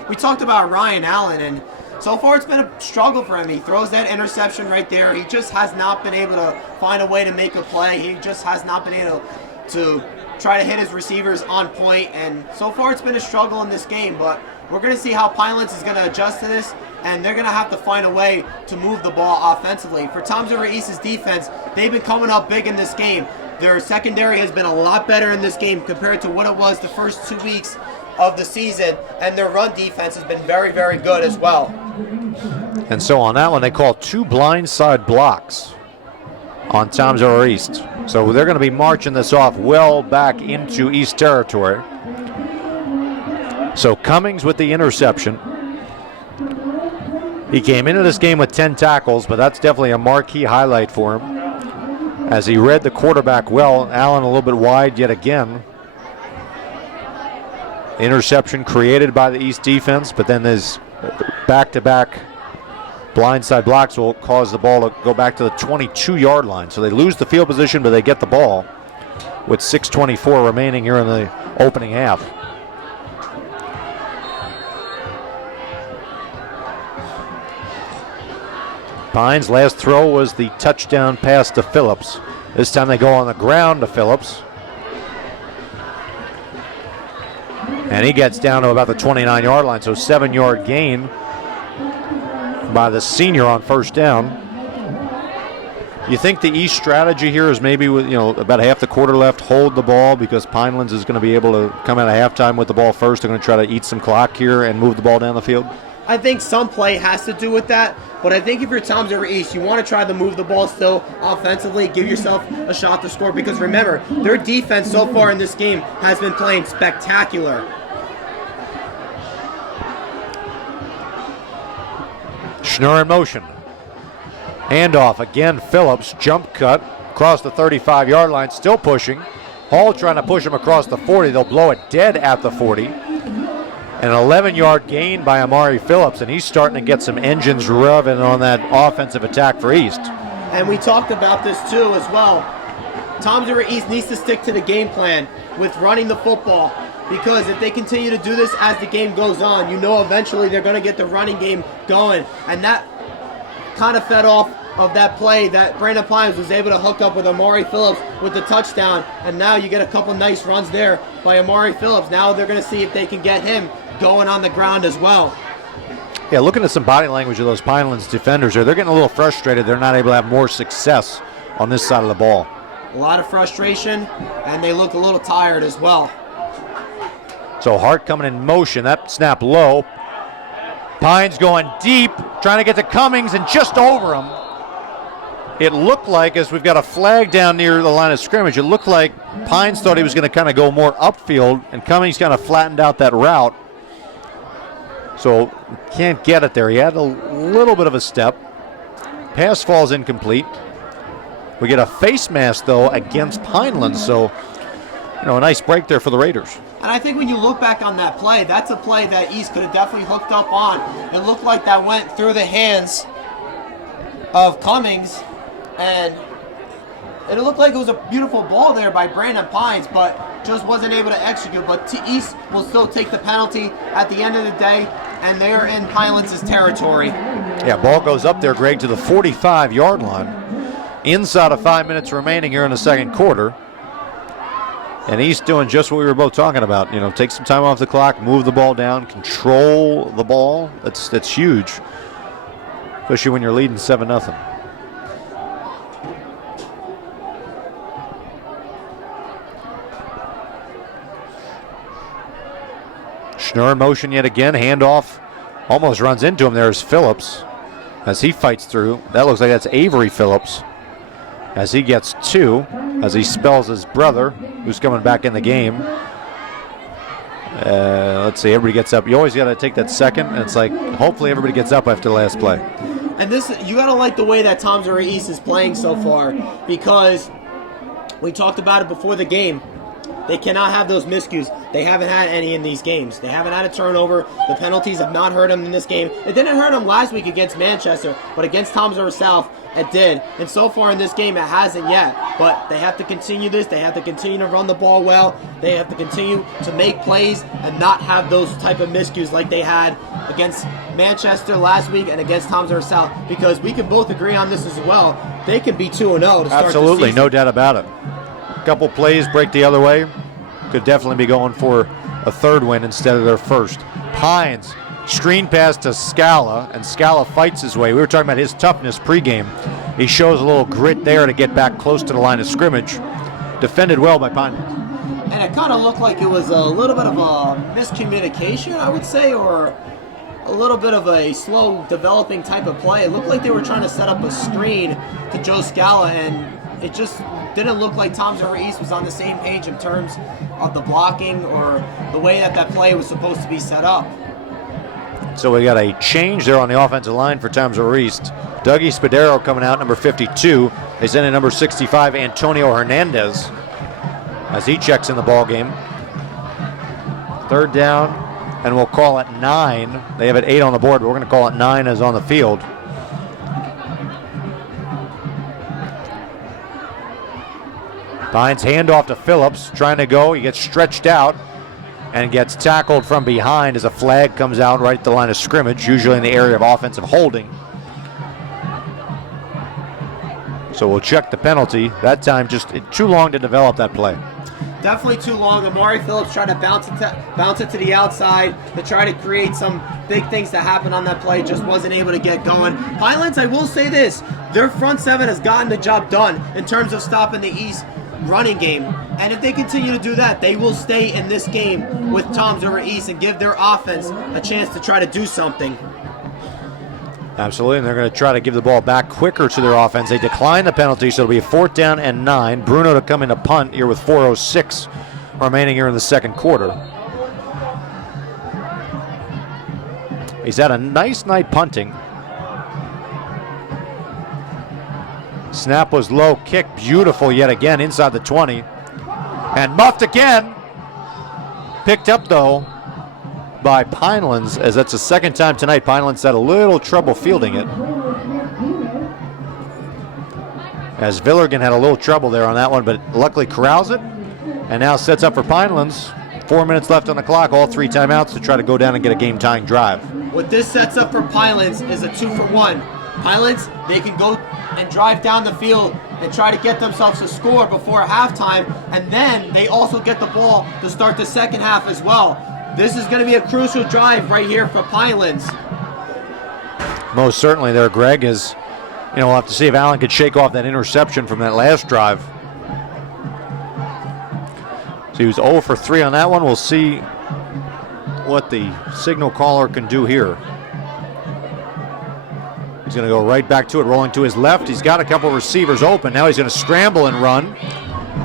we talked about Ryan Allen, and so far it's been a struggle for him. He throws that interception right there. He just has not been able to find a way to make a play. He just has not been able to try to hit his receivers on point, and so far it's been a struggle in this game, but we're going to see how Pinelands is going to adjust to this, and they're going to have to find a way to move the ball offensively. For Toms over East's defense, they've been coming up big in this game. Their secondary has been a lot better in this game compared to what it was the first 2 weeks of the season, and their run defense has been very, very good as well. And so on that one, they call 2 blindside blocks on Toms over East. So they're going to be marching this off well back into East territory. So Cummings with the interception. He came into this game with 10 tackles, but that's definitely a marquee highlight for him, as he read the quarterback well. Allen a little bit wide yet again. Interception created by the East defense, but then there's back-to-back blindside blocks will cause the ball to go back to the 22-yard line. So they lose the field position, but they get the ball with 6:24 remaining here in the opening half. Pines' last throw was the touchdown pass to Phillips. This time they go on the ground to Phillips. And he gets down to about the 29-yard line, so 7-yard gain by the senior on first down. You think the East strategy here is maybe with about half the quarter left, hold the ball because Pinelands is going to be able to come out of halftime with the ball first. They're going to try to eat some clock here and move the ball down the field? I think some play has to do with that, but I think if you're Toms River East, you want to try to move the ball still offensively, give yourself a shot to score, because remember, their defense so far in this game has been playing spectacular. Schnurr in motion. Handoff again, Phillips, jump cut across the 35-yard line, still pushing. Hall trying to push him across the 40. They'll blow it dead at the 40. An 11-yard gain by Amari Phillips, and he's starting to get some engines revving on that offensive attack for East. And we talked about this too as well. Toms River East needs to stick to the game plan with running the football, because if they continue to do this as the game goes on, eventually they're going to get the running game going. And that kind of fed off of that play that Brandon Pines was able to hook up with Amari Phillips with the touchdown. And now you get a couple nice runs there by Amari Phillips. Now they're going to see if they can get him going on the ground as well. Yeah, looking at some body language of those Pinelands defenders here, they're getting a little frustrated. They're not able to have more success on this side of the ball. A lot of frustration, and they look a little tired as well. So Hart coming in motion. That snap low. Pines going deep, trying to get to Cummings, and just over him. It looked like, as we've got a flag down near the line of scrimmage, it looked like Pines thought he was going to kind of go more upfield, and Cummings kind of flattened out that route. So can't get it there. He had a little bit of a step. Pass falls incomplete. We get a face mask, though, against Pinelands. So, a nice break there for the Raiders. And I think when you look back on that play, that's a play that East could have definitely hooked up on. It looked like that went through the hands of Cummings, and it looked like it was a beautiful ball there by Brandon Pines, but just wasn't able to execute. But East will still take the penalty at the end of the day, and they're in Pinelands' territory. Yeah, ball goes up there, Greg, to the 45-yard line. Inside of 5 minutes remaining here in the second quarter. And East doing just what we were both talking about. Take some time off the clock, move the ball down, control the ball. That's huge, especially when you're leading 7-0. Schnurr in motion yet again. Handoff almost runs into him. There's Phillips as he fights through. That looks like that's Avery Phillips as he gets two, as he spells his brother, who's coming back in the game. Let's see, everybody gets up. You always got to take that second, and it's like, hopefully everybody gets up after the last play. And you got to like the way that Toms River East is playing so far, because we talked about it before the game. They cannot have those miscues. They haven't had any in these games. They haven't had a turnover. The penalties have not hurt them in this game. It didn't hurt them last week against Manchester, but against Toms River South, it did. And so far in this game, it hasn't yet. But they have to continue this. They have to continue to run the ball well. They have to continue to make plays and not have those type of miscues like they had against Manchester last week and against Toms River South, because we can both agree on this as well. They could be 2-0 to start Absolutely, the season. no doubt about it. Couple plays break the other way. Could definitely be going for a third win instead of their first. Pines, screen pass to Scala, and Scala fights his way. We were talking about his toughness pregame. He shows a little grit there to get back close to the line of scrimmage. Defended well by Pines. And it kind of looked like it was a little bit of a miscommunication, I would say, or a little bit of a slow developing type of play. It looked like they were trying to set up a screen to Joe Scala, and it just didn't look like Toms River East was on the same page in terms of the blocking or the way that play was supposed to be set up. So we got a change there on the offensive line for Toms River East. Dougie Spadero coming out, number 52. They send in number 65, Antonio Hernandez, as he checks in the ball game. Third down, and we'll call it 9. They have it 8 on the board, but we're going to call it 9 as on the field. Pines handoff to Phillips, trying to go. He gets stretched out and gets tackled from behind as a flag comes out right at the line of scrimmage, usually in the area of offensive holding. So we'll check the penalty. That time just too long to develop that play. Definitely too long. Amari Phillips tried to bounce it to the outside to try to create some big things to happen on that play. Just wasn't able to get going. Pinelands, I will say this. Their front seven has gotten the job done in terms of stopping the East running game. And if they continue to do that, they will stay in this game with Toms over East and give their offense a chance to try to do something. Absolutely, and they're going to try to give the ball back quicker to their offense. They decline the penalty, so it'll be a 4th down and 9. Bruno to come in to punt here with 4:06 remaining here in the second quarter. He's had a nice night punting. Snap was low, kick beautiful yet again inside the 20. And muffed again. Picked up though by Pinelands, as that's the second time tonight Pinelands had a little trouble fielding it. As Villergan had a little trouble there on that one, but luckily corrals it and now sets up for Pinelands. 4 minutes left on the clock, all 3 timeouts to try to go down and get a game-tying drive. What this sets up for Pinelands is a 2-for-1. Pinelands, they can go and drive down the field and try to get themselves a score before halftime, and then they also get the ball to start the second half as well. This is going to be a crucial drive right here for Pinelands. Most certainly there, Greg, is, we'll have to see if Allen could shake off that interception from that last drive. So he was 0 for 3 on that one. We'll see what the signal caller can do here. He's going to go right back to it, rolling to his left. He's got a couple of receivers open. Now he's going to scramble and run.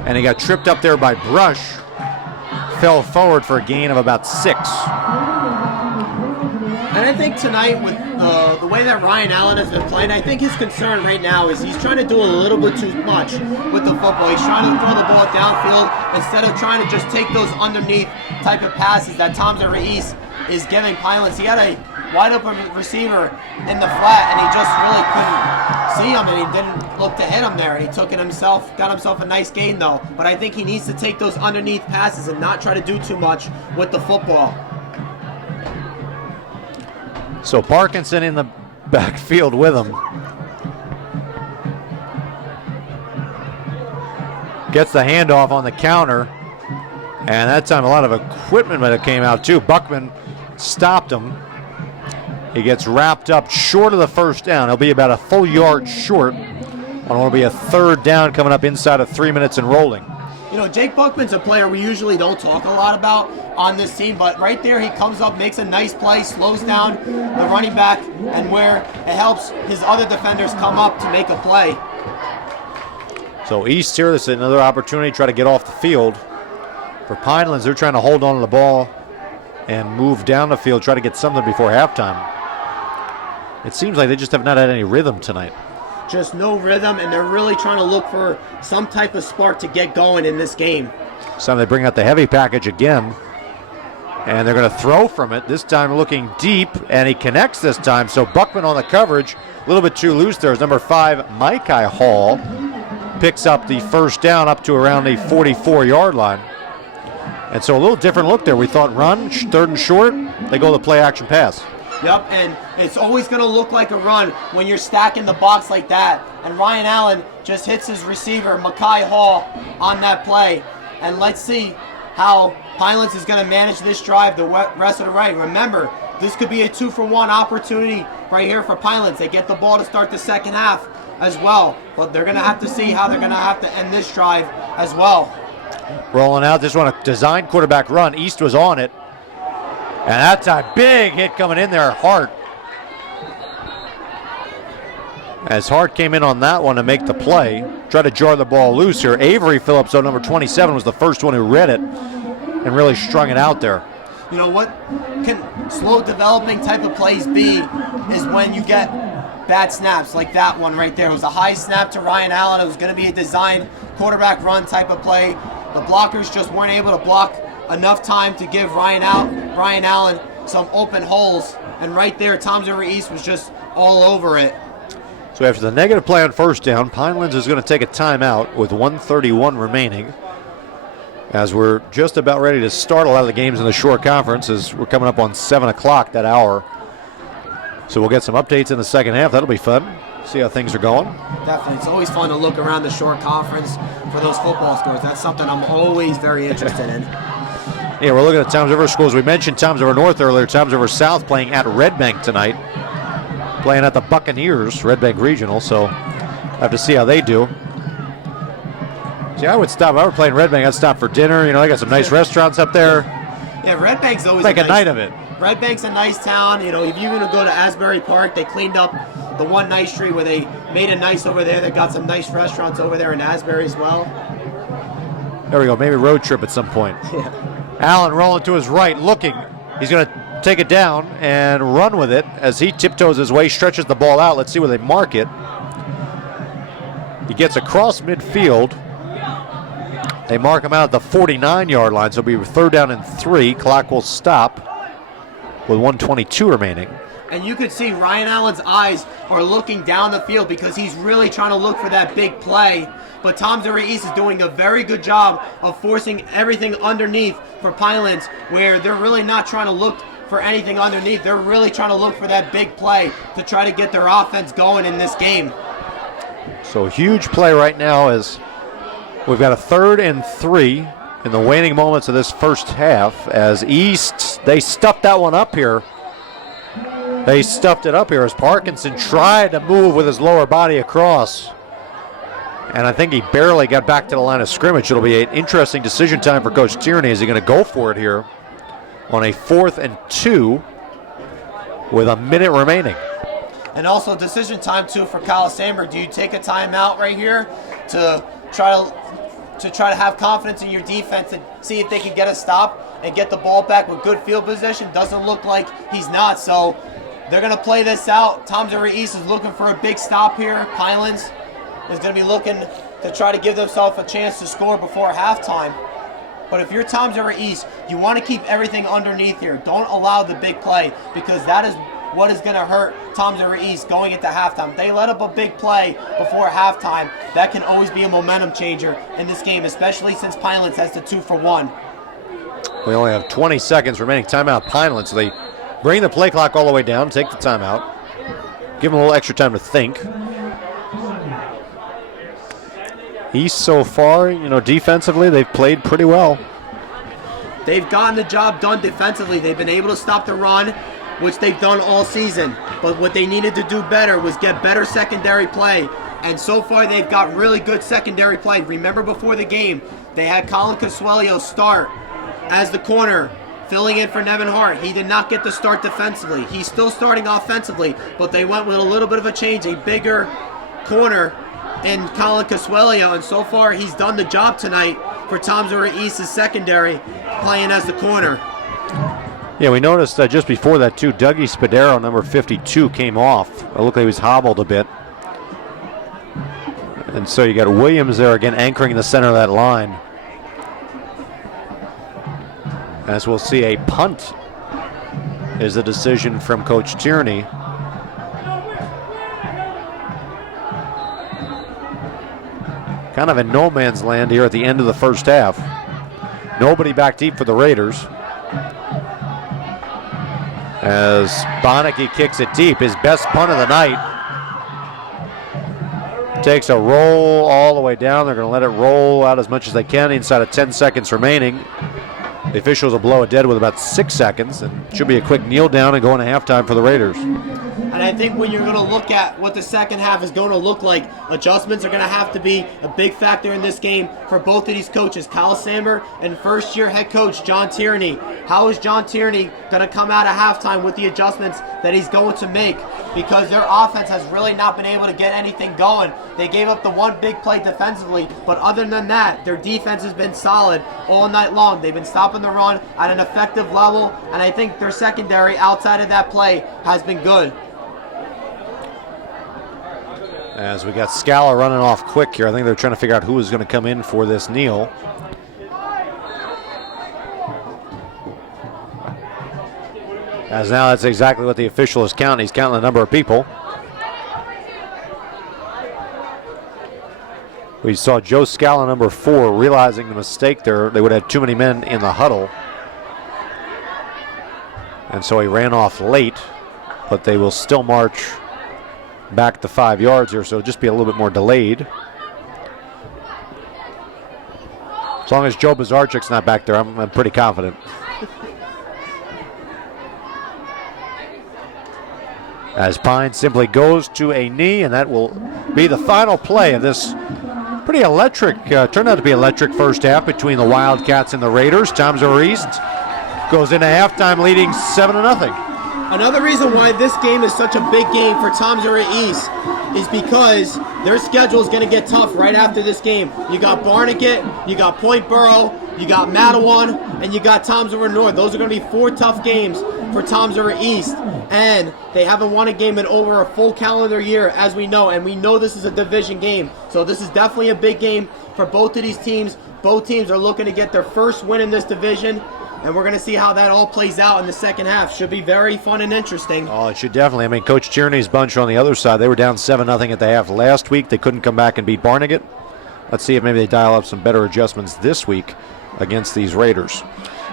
And he got tripped up there by Brush. Fell forward for a gain of about 6. And I think tonight, with the way that Ryan Allen has been playing, I think his concern right now is he's trying to do a little bit too much with the football. He's trying to throw the ball downfield instead of trying to just take those underneath type of passes that Toms over East is giving Pinelands. He had a wide open receiver in the flat, and he just really couldn't see him, and he didn't look to hit him there, and he took it himself, got himself a nice gain though. But I think he needs to take those underneath passes and not try to do too much with the football. So Parkinson in the backfield with him. Gets the handoff on the counter, and that time a lot of equipment that came out too. Buckman stopped him. He gets wrapped up short of the first down. He'll be about a full yard short on what will be a 3rd down coming up inside of 3 minutes and rolling. Jake Buckman's a player we usually don't talk a lot about on this team, but right there he comes up, makes a nice play, slows down the running back, and where it helps his other defenders come up to make a play. So East here, this is another opportunity to try to get off the field. For Pinelands, they're trying to hold on to the ball and move down the field, try to get something before halftime. It seems like they just have not had any rhythm tonight. Just no rhythm, and they're really trying to look for some type of spark to get going in this game. So they bring out the heavy package again, and they're going to throw from it, this time looking deep, and he connects this time. So Buckman on the coverage, a little bit too loose there. As number 5, Micah Hall, picks up the first down up to around the 44-yard line. And so a little different look there. We thought run, 3rd and short, they go the play action pass. Yep, and it's always going to look like a run when you're stacking the box like that. And Ryan Allen just hits his receiver, Micah Hall, on that play. And let's see how Pinelands is going to manage this drive the rest of the way. Remember, this could be a 2-for-1 opportunity right here for Pinelands. They get the ball to start the second half as well. But they're going to have to see how they're going to have to end this drive as well. Rolling out, this one a design quarterback run. East was on it. And that time, big hit coming in there, Hart. As Hart came in on that one to make the play, try to jar the ball loose here. Avery Phillips, number 27, was the first one who read it and really strung it out there. What can slow developing type of plays be is when you get bad snaps like that one right there. It was a high snap to Ryan Allen. It was going to be a designed quarterback run type of play. The blockers just weren't able to block enough time to give Ryan Allen some open holes, and right there, Toms River East was just all over it. So after the negative play on first down, Pinelands is going to take a timeout with 1:31 remaining, as we're just about ready to start a lot of the games in the Shore Conference, as we're coming up on 7 o'clock that hour. So we'll get some updates in the second half. That'll be fun. See how things are going. Definitely. It's always fun to look around the Shore Conference for those football scores. That's something I'm always very interested in. Yeah, we're looking at Toms River schools. We mentioned Toms River North earlier. Toms River South playing at Red Bank tonight. Playing at the Buccaneers, Red Bank Regional, so have to see how they do. See, I would stop. If I were playing Red Bank, I'd stop for dinner. You know, they got some nice restaurants up there. Yeah, Red Bank's always Make a night of it. Red Bank's a nice town. You know, if you're going to go to Asbury Park, they cleaned up the one nice street where they made it nice over there. They got some nice restaurants over there in Asbury as well. There we go. Maybe road trip at some point. Yeah. Allen rolling to his right, looking. He's going to take it down and run with it as he tiptoes his way, stretches the ball out. Let's see where they mark it. He gets across midfield. They mark him out at the 49-yard line, so it'll be 3rd down and 3. Clock will stop with 1:22 remaining. And you could see Ryan Allen's eyes are looking down the field because he's really trying to look for that big play. But Toms River East is doing a very good job of forcing everything underneath for Pinelands, where they're really not trying to look for anything underneath. They're really trying to look for that big play to try to get their offense going in this game. So huge play right now as we've got a 3rd and 3 in the waning moments of this first half, as East, they stuffed that one up here. They stuffed it up here as Parkinson tried to move with his lower body across. And I think he barely got back to the line of scrimmage. It'll be an interesting decision time for Coach Tierney. Is he going to go for it here on a 4th and 2 with a minute remaining? And also decision time too for Calisamber. Do you take a timeout right here to try to have confidence in your defense and see if they can get a stop and get the ball back with good field position? Doesn't look like he's not, so they're going to play this out. Toms River East is looking for a big stop here. Pinelands is going to be looking to try to give themselves a chance to score before halftime. But if you're Toms River East, you want to keep everything underneath here. Don't allow the big play, because that is what is going to hurt Toms River East going into halftime. If they let up a big play before halftime, that can always be a momentum changer in this game, especially since Pinelands has the 2-for-1. We only have 20 seconds remaining. Timeout Pinelands. So they bring the play clock all the way down, take the timeout, give them a little extra time to think. East so far, you know, defensively, they've played pretty well. They've gotten the job done defensively. They've been able to stop the run, which they've done all season. But what they needed to do better was get better secondary play. And so far, they've got really good secondary play. Remember before the game, they had Colin Casuelio start as the corner, filling in for Nevin Hart. He did not get the start defensively. He's still starting offensively, but they went with a little bit of a change, a bigger corner in Colin Casuelio, and so far he's done the job tonight for Toms River East's secondary, playing as the corner. Yeah, we noticed just before that too, Dougie Spadero, number 52, came off. It looked like he was hobbled a bit. And so you got Williams there again anchoring the center of that line. As we'll see, a punt is the decision from Coach Tierney. Kind of in no man's land here at the end of the first half. Nobody back deep for the Raiders. As Bonneke kicks it deep, his best punt of the night. Takes a roll all the way down. They're going to let it roll out as much as they can inside of 10 seconds remaining. The officials will blow it dead with about 6 seconds, and should be a quick kneel down and go into halftime for the Raiders. And I think when you're going to look at what the second half is going to look like, adjustments are going to have to be a big factor in this game for both of these coaches, Kyle Samber and first-year head coach John Tierney. How is John Tierney going to come out of halftime with the adjustments that he's going to make? Because their offense has really not been able to get anything going. They gave up the one big play defensively, but other than that, their defense has been solid all night long. They've been stopping the run at an effective level, and I think their secondary outside of that play has been good. As we got Scala running off quick here, I think they're trying to figure out who is going to come in for this kneel. As now that's exactly what the official is counting. He's counting the number of people. We saw Joe Scala, number 4, realizing the mistake there. They would have too many men in the huddle. And so he ran off late, but they will still march back the 5 yards here, so it'll just be a little bit more delayed. As long as Joe Bazarchik's not back there, I'm pretty confident. As Pine simply goes to a knee, and that will be the final play of this pretty electric, turned out to be electric first half between the Wildcats and the Raiders. Toms River East goes into halftime leading 7-0. Another reason why this game is such a big game for Toms River East is because their schedule is going to get tough right after this game. You got Barnegat, you got Point Borough, you got Matawan, and you got Toms River North. Those are going to be 4 tough games for Toms River East. And they haven't won a game in over a full calendar year, as we know. And we know this is a division game. So this is definitely a big game for both of these teams. Both teams are looking to get their first win in this division. And we're going to see how that all plays out in the second half. Should be very fun and interesting. Oh, it should definitely. I mean, Coach Tierney's bunch on the other side, they were down 7-0 at the half last week. They couldn't come back and beat Barnegat. Let's see if maybe they dial up some better adjustments this week against these Raiders.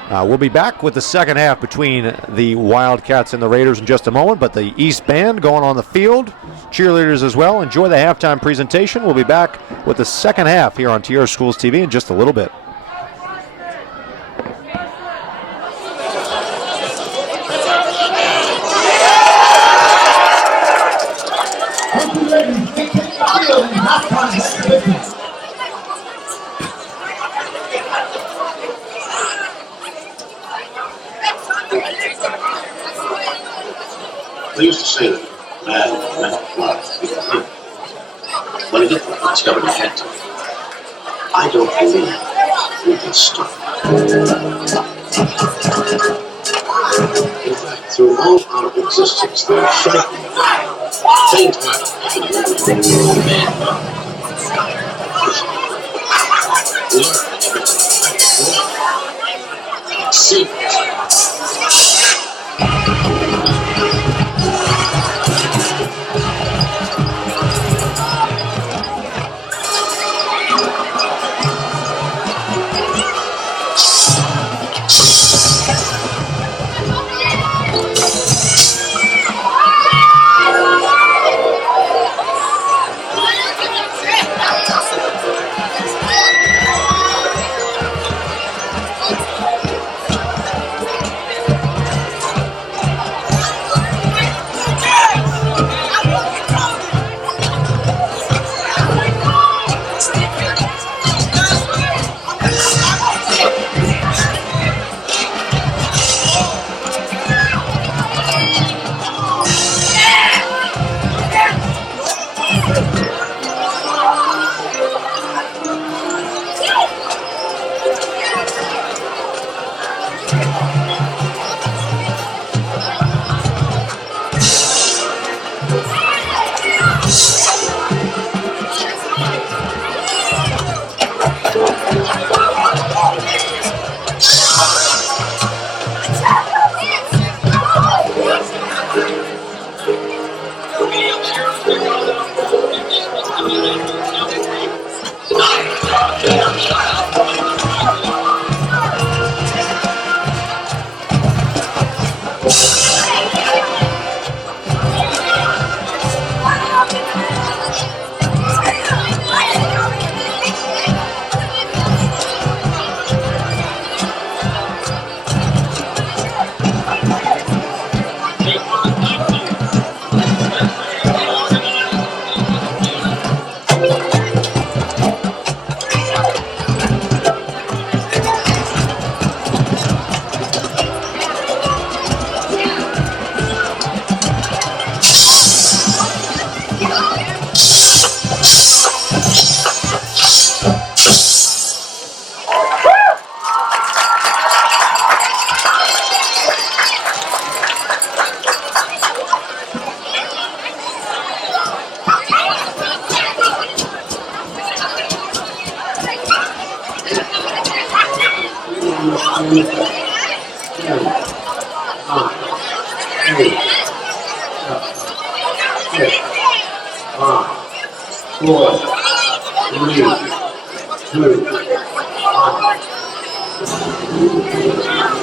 We'll be back with the second half between the Wildcats and the Raiders in just a moment, but the East Band going on the field, cheerleaders as well. Enjoy the halftime presentation. We'll be back with the second half here on TR Schools TV in just a little bit. They used to say that man meant a lot to be clean. When he discovered he had to. I don't believe we can stop. In fact, through all our existence, there are frightening things happening in man. See. 8, 7, 6, 5, 4, 3, 2, 1.